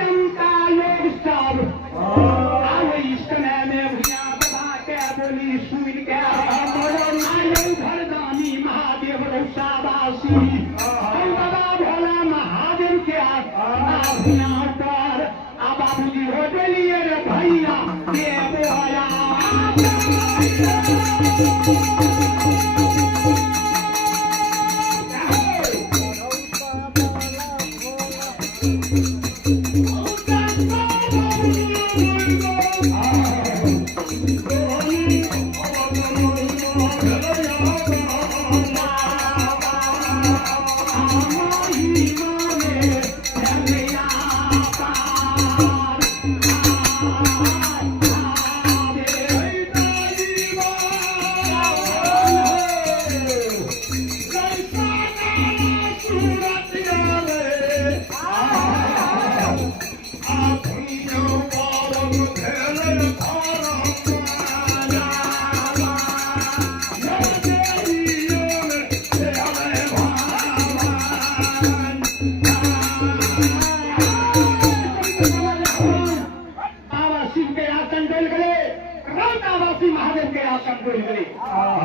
जनता योग सब आवे इस समय में भैया सभा के बोली सुन के आयो घरदानी महादेव रौतावासी बाबा भोला महादेव के भैया पर आ बाबूजी हो चलिए रे भैया ये बोया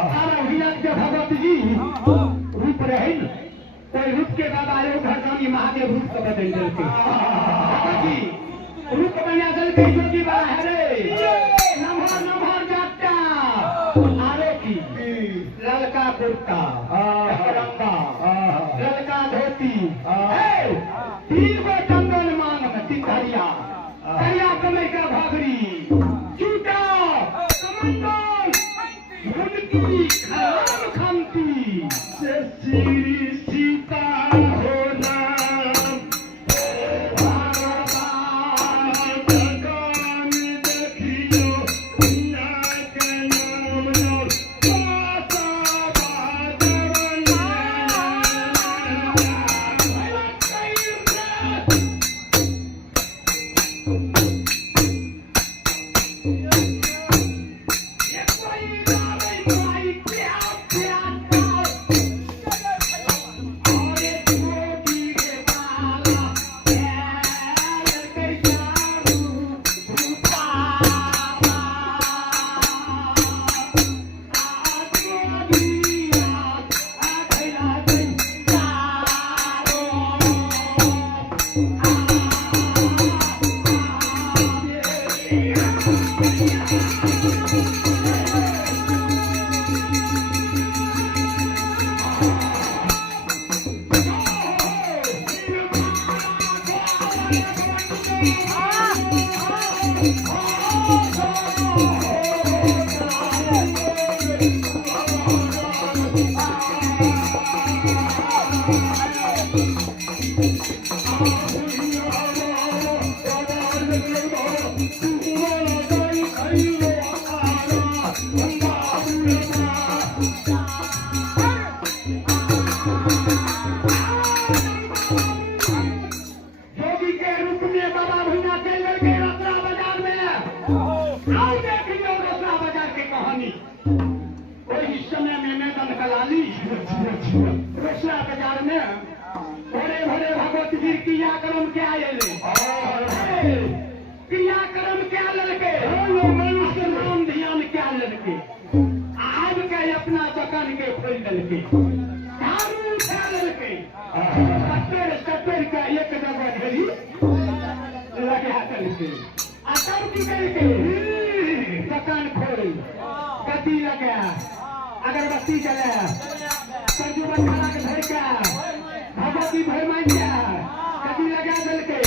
भगवत जी रूप रहे कोई रूप के बाद आयो घरदानी महादेव रूप को बदल देते रूप बना दल के जोगी बड़ा है रे नमहर नमहर जाता आरे की ललका कुर्ता रंगा ललका धोती 3 गो चंदन मांग में 3 धरिया करिया कमर का भागरी जूता कमंडल झुनकी खराब खमती से श्री सीता होना जोगी के रूप में बाबा भैया चल गए रत्ना बाजार में। आओ देख लो रत्ना बाजार की कहानी। वही समय में मैदान कलाली रत्ना बाजार में भोरे भोरे भगवत जी क्रियाक्रम के आए क्रियाक्रम क्या लड़के नाम ध्यान क्या लड़के आज के अपना दुकान के खोल लड़के झाड़ू उठा लड़के सत्तर का एक जगह ढेरी लगा करके तब की करके दुकान खोल गति लगा अगरबत्ती जला संजुमन खाना के धर का भगवती भर मान गया गति लगा दल के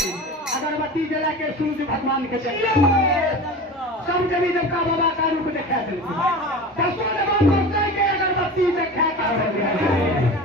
अगरबत्ती जला के सूर्य भगवान के चले सब जमी जब का बाबा का रूप दिखा दल के अगरबत्ती दिखा कर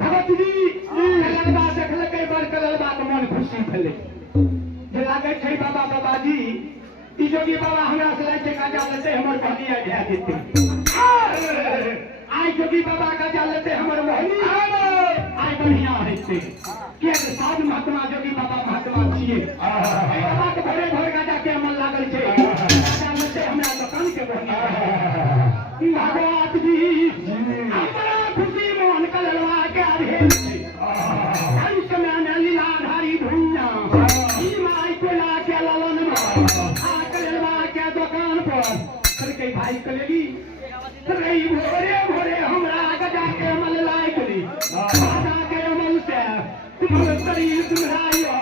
भगत जी कलरबा देखलकै बड़ कलरबा के मन खुशी भेलै जे लागै छै बाबा बाबाजी ई जोगी बाबा हमरा से लाइक काजा लेते हमर बहनिया भए जेतै आइ जोगी बाबा काजा लेते हमर बहनी आइ बढ़िया हेतै के साधु महात्मा जोगी बाबा महात्मा छियै बाबा के भोरे भोर काजा के मन लागल छै काजा लेते हमरा दुकान के बहनिया भगवत जी हमरा खुशी मोहन कलरवा के भेल छै समय में लीलाधारी भुइया ई माई कोला के ललन आ कलरवा के दुकान पर करके भाई कलेली रही भोरे भोरे हमरा गजा के मल लाइ गेली गजा के मल से तुम शरीर सुधारियो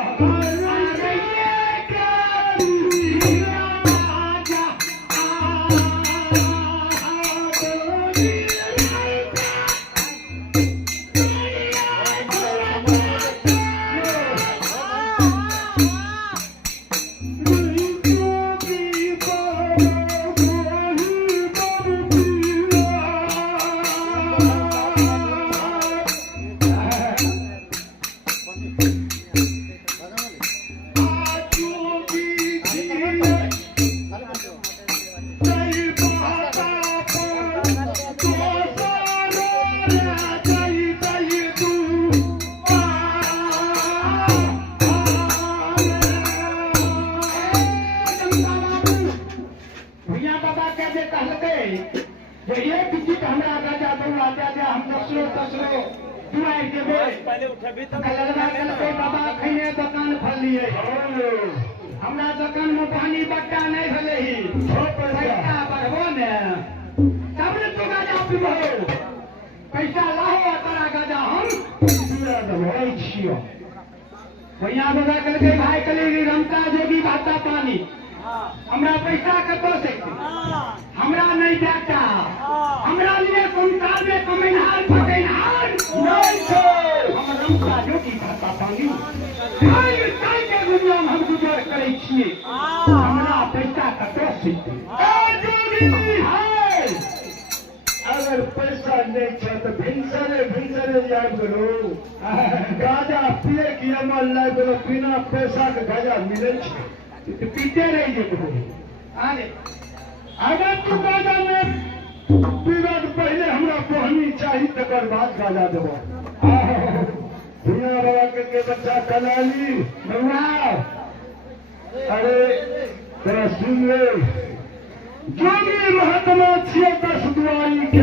हमरा दुकान में पानी बट्टा नहीं भेले ही पैसा बढ़बो ने तब ने तू गाजा पीबो पैसा लाहो तोरा गाजा हम पूरा दबाई छियो भैया बाबा कहलकै भाई कलेरी रमता जोगी भाता पानी हमरा पैसा कतो से हमरा नहीं जाता हमरा लिए संसार में कमेनहार पकड़हार नहीं छो हम रमसा जोगी खाता पानी काई के दुनिया में हम गुजर करे छिए हमरा पैसा कतो से जोगी है अगर पैसा नहीं छे तो भिनसरे याद करो गाजा पिए की अमल नहीं करो बिना पैसा के गाजा मिले छे तो पीते रह जेतो आने अगर तू गाजा में पीवा तो पहले हमरा बहनी चाहिए तकर बाद गाजा देबो भैया बाबा के बच्चा कलाली बउआ अरे तेरा सुन ले जोगी महात्मा छिए 10 दुआई के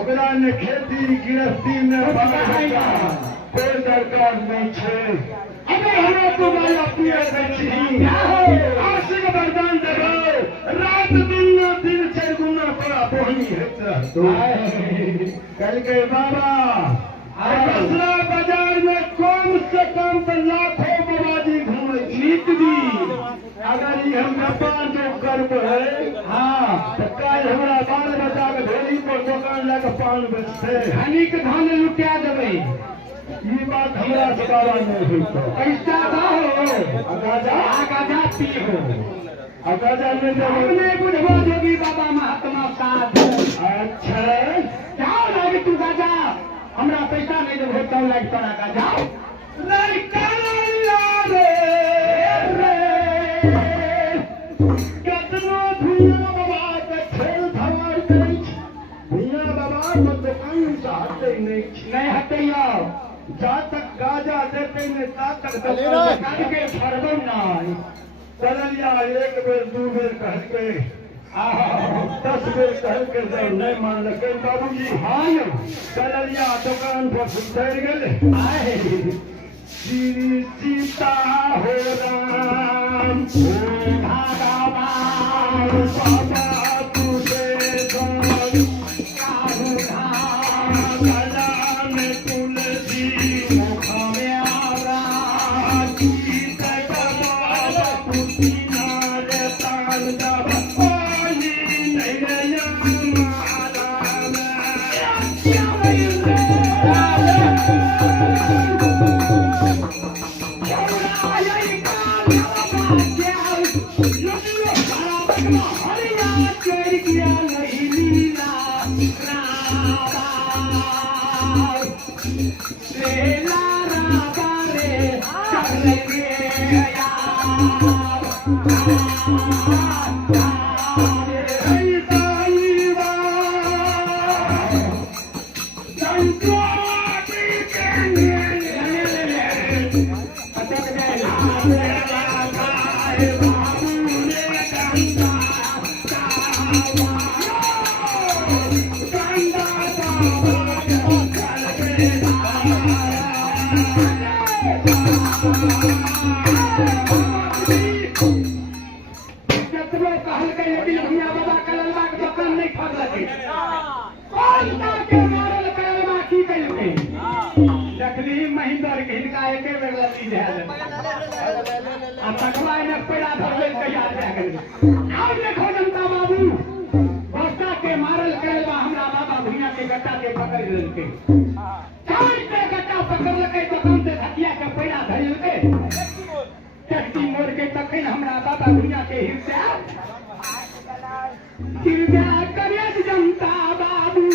ओकरा ने खेती गृहस्थी में पढ़ाएगा कोई दरकार नहीं छे अगर हमरा तो गाया पिए छी आशिक वरदान देबो रात दिन ना दिन 4 गुना बड़ा बोहनी हेत तो कल के बाबा दूसरा बाजार में कम से कम तो लाखों बाबाजी घूमे नीत दी अगर ये हम जापान जो करबे हाँ तो कल हमरा 12 बजा के ढोली पर दुकान लगा पान बेचते हनी के धन लुटिया देबै ये बात हमरा से बाबा नहीं हुई तो पैसा हो गाजा पी हो गाजा में हमने बुझबो जोगी बाबा महात्मा साथ अच्छा जाओ लागे तू गाजा हमरा पैसा नहीं देबो तो लाग तोरा का जाओ लड़का रे कितना भैया बाबा के खेल धमार करी भैया बाबा को दुकान से हटे नहीं हटैया जा तक गाजा देते नहीं ता तक दुकान के फरबो नहीं चलिया 1 बेर 2 बेर कह के 10 बेर कह के जब नहीं मान लगे बाबूजी हाँ चलिया दुकान पर सुधर गए श्री सीता हो राम भगवान बाबा तुझे गला में तुलसी मुख में आरा गीत गवा पुतिना रे तान दब पानी नहीं मारा में देखो जनता बाबू बस्ता के मारल करेला हमरा बाबा भुइया के गट्टा के पकड़ लेलके गट्टा पकड़ लगे दुकान से हथिया के पैरा धरलके चट्टी मोड़ के तखन हमरा बाबा भुइया के हृदय करे जनता बाबू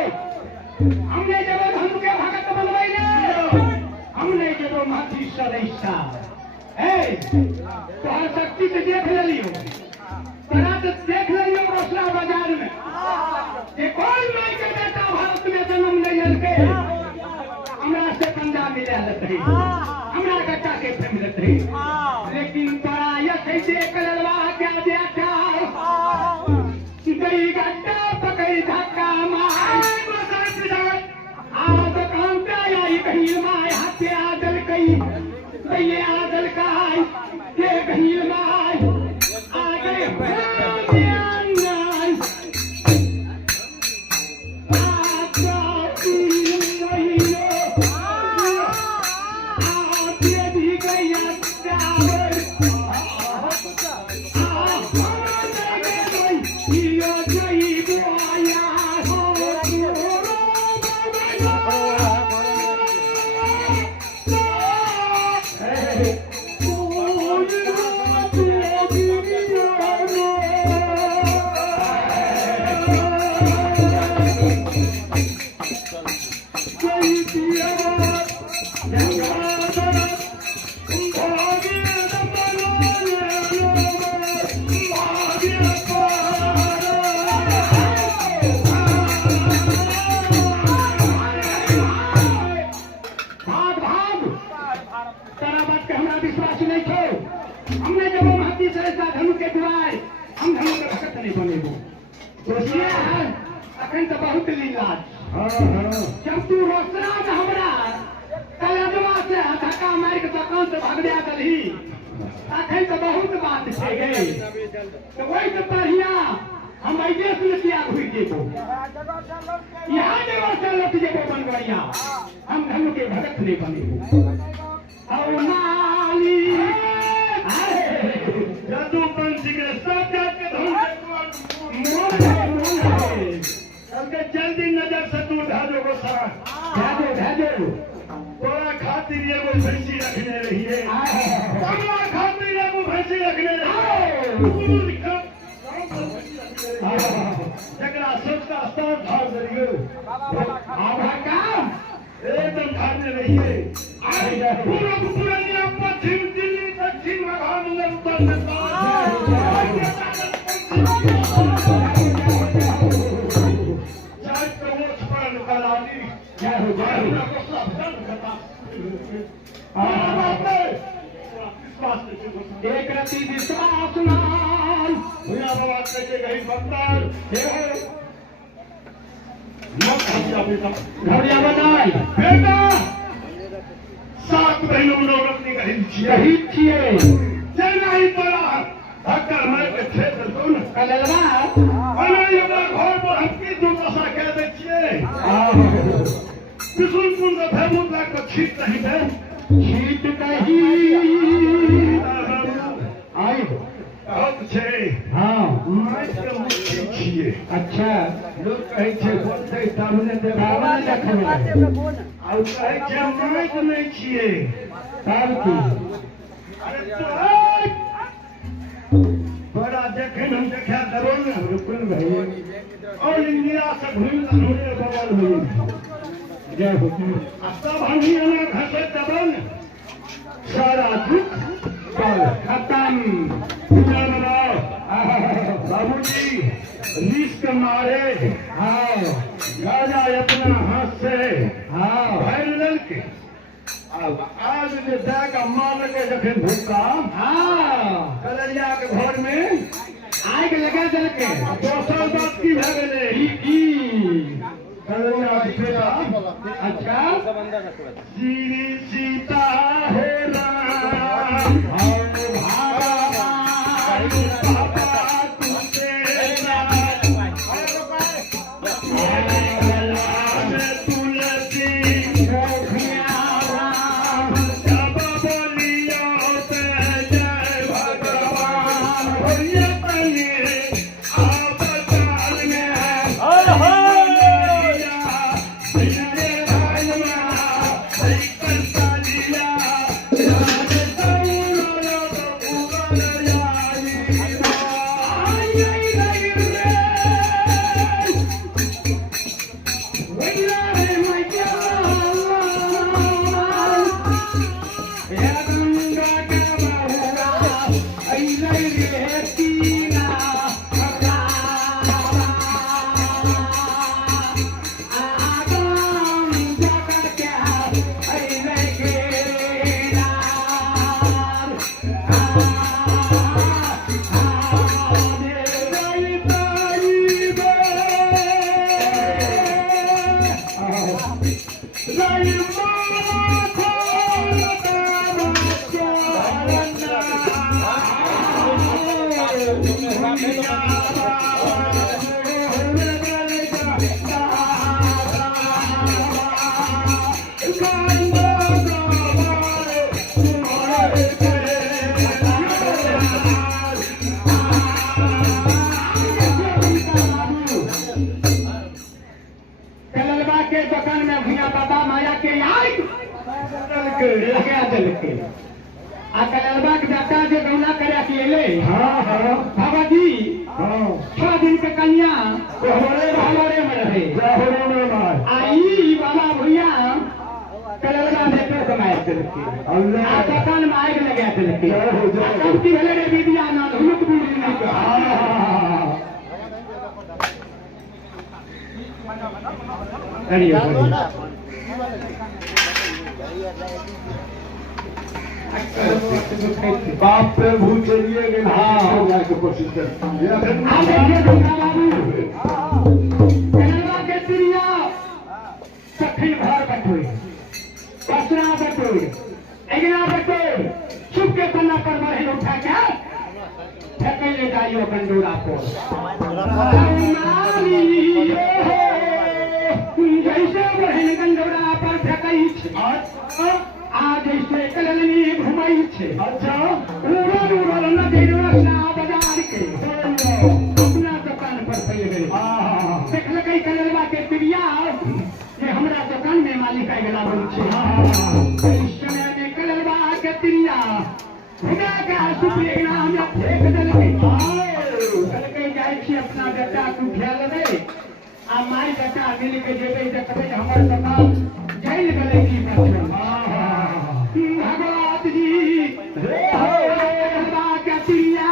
हमने जब धर्म के भगत बनवाइले हमने जब माथी सदैसा है तोहर शक्ति से देख लियो तोरा तो देख लियो रोसड़ा बाजार में ये कौन माई के बेटा भारत में जन्म ले लेके हमरा से पंजा मिले रहे हमरा गट्टा के प्रेम रहे लेकिन तोरा ये कैसे कलवा क्या दिया था गई गट्टा पकड़ी धक्का मार आज काम पे आई कहीं माय हाथे आदल कई ये आदल का के कहीं माय आ गए जब तू रोसना में हमरा कलजवा से धक्का मार के दुकान से भाग दिया कलही अखन तो बहुत बात छे गई तो वही से बढ़िया हम ऐसे से किया हुई जेबो यहाँ जगह से लट जेबो बन गया हम धर्म के भगत नहीं बने और नाली जादू पंछी के सब जात के धन मोर सबके जल्दी नजर से तू ढाजो को सारा भेजो तोरा खातिर एगो भैंसी रखने रहिए तोरा खातिर एगो भैंसी रखने रहिए जकरा सोचता स्थान ढाल दरियो आधा काम एकदम ढालने रहिए पूरा दुनिया पश्चिम दिल्ली दक्षिण महानगर उत्तर एक रति विश्वास नाम भैया बाबा कहते गई बंदर घड़िया बनाई बेटा 7 महीनों में अपनी कहीं यही छिए चलना ही पड़ा धक्का मार के खेत सुन कललवा अरे ये घर पर हक्की दुर्दशा कह दे छिए बिशुनपुर से भैमुत लाग को छीट नहीं है छीट कही आई बहुत छे हाँ माइक के मुट्ठी छिए अच्छा लोग कहे छे बोलते सामने दे बाबा देखबे और कहे छे माइक नहीं छिए तब की अरे तो बड़ा जखन हम देखा दरो न रुकन भाई और इंदिरा से भूल होने बगल में जय हो सब हम ही ना घसे दबन सारा दुख खत्म बाबूजी रिस्क मारे हाँ राजा अपना हाथ से हाँ भर ललके अब आज जो जाकर मार के जखन भूखा हाँ कलरिया के घर में आग लगा दल के दोसर बात की भे गेले कलरिया के बेटा अच्छा श्री सीता हो राम कललबा के दुकान में भैया बाबा माया के आई लगे चल के आ कललबा के बेटा जो गौना करे के ले हाँ हाँ बाबा जी हाँ 6 दिन के कन्या हमारे में रहे जाहरो में मार आई बाबा भैया कललबा बेटे कमाए चल के अल्लाह आ दुकान में आग लगे चल के जय हो, जय हो। कब की भले रे बीबिया ना हुलक बुली नहीं का अरे बाप पे भूल चलिए लेकिन हाँ जाने की कोशिश करते आप देखिए दुर्गा बाबू कललबा के तिरिया सखी भर बटोए पसरा बटोए एगना बटोए चुप के पन्ना पर मरही उठा के फेंके ले जाइयो गंडोरा को जैसे बहन गंडोरा पर फेंकई छे आज जैसे कलनी घुमई छे अच्छा उड़ल उड़ल न देरवला बाजार के अपना दुकान पर फैल गए देखल कई कलरवा के तिरिया ये हमरा दुकान में मालिक आइ गेला बोल छे इस समय में कलरवा के तिरिया खुदा का सुपले नाम या फेंक देलकै कल कई जाय छी अपना बेटा तू ख्याल दे आ माई बेटा मिल के जेबै देखबै हमर दुकान जैल गले की बात भगवत जी कलरवा के तिरिया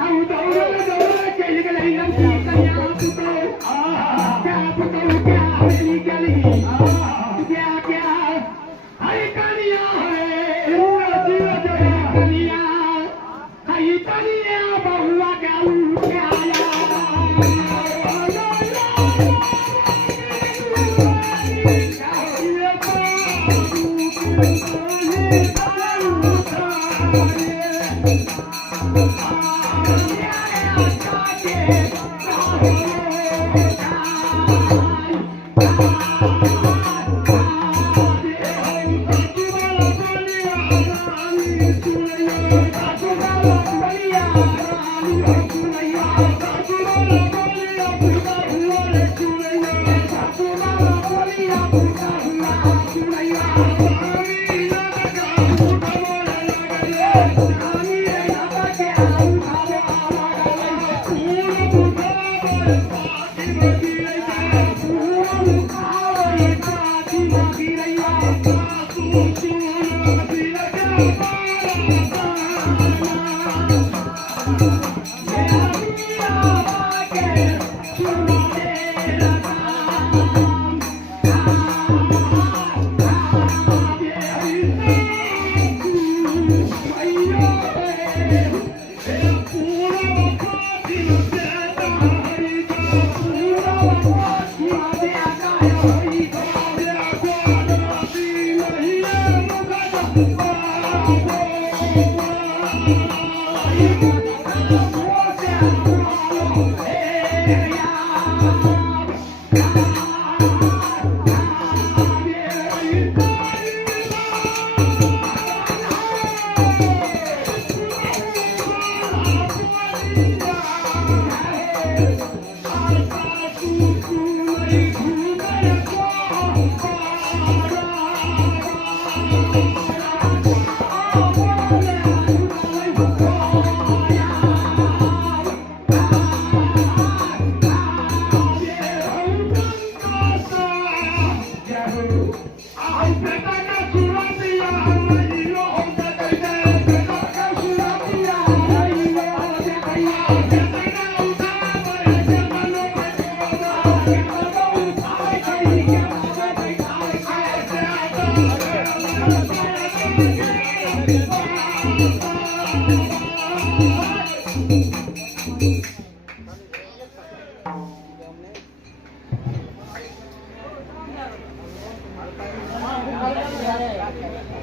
हम दौड़ दौड़ के गले लंकी कन्या पुतो क्या पुतो क्या हवेली क्या लगी क्या क्या हरे कनिया है कनिया हई कनिया बहुआ के क्या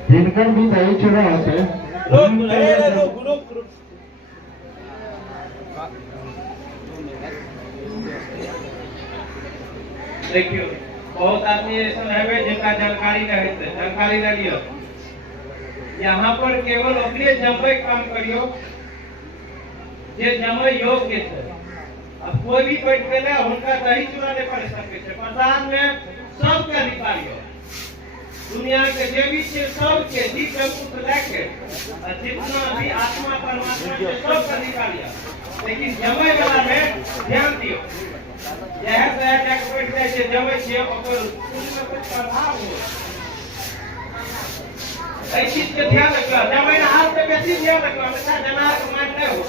जिनकर भी दही चूड़ा होते रुक रुक रुक रुक देखियो बहुत आदमी ऐसा है जिनका जानकारी नहीं है, जानकारी नहीं लियो। यहाँ पर केवल अपने जमय काम करियो जे जमय योग्य है। अब कोई भी बैठ के ले उनका दही चूड़ा नहीं पड़ सके छे। प्रसाद में सबके निकालियो, दुनिया के जे भी छे सबके जीव जंतु से लेके जितना भी आत्मा परमात्मा के सबके निकालियो, लेकिन जमय वाला में ध्यान दियो। यह जाके बैठ जाए छे जमय छे ओकर उसमें कुछ प्रभाव हो, इस चीज के ध्यान रखो। जमय हाथ पे बेसी ध्यान रखो, हमेशा जनार को मान ले हो।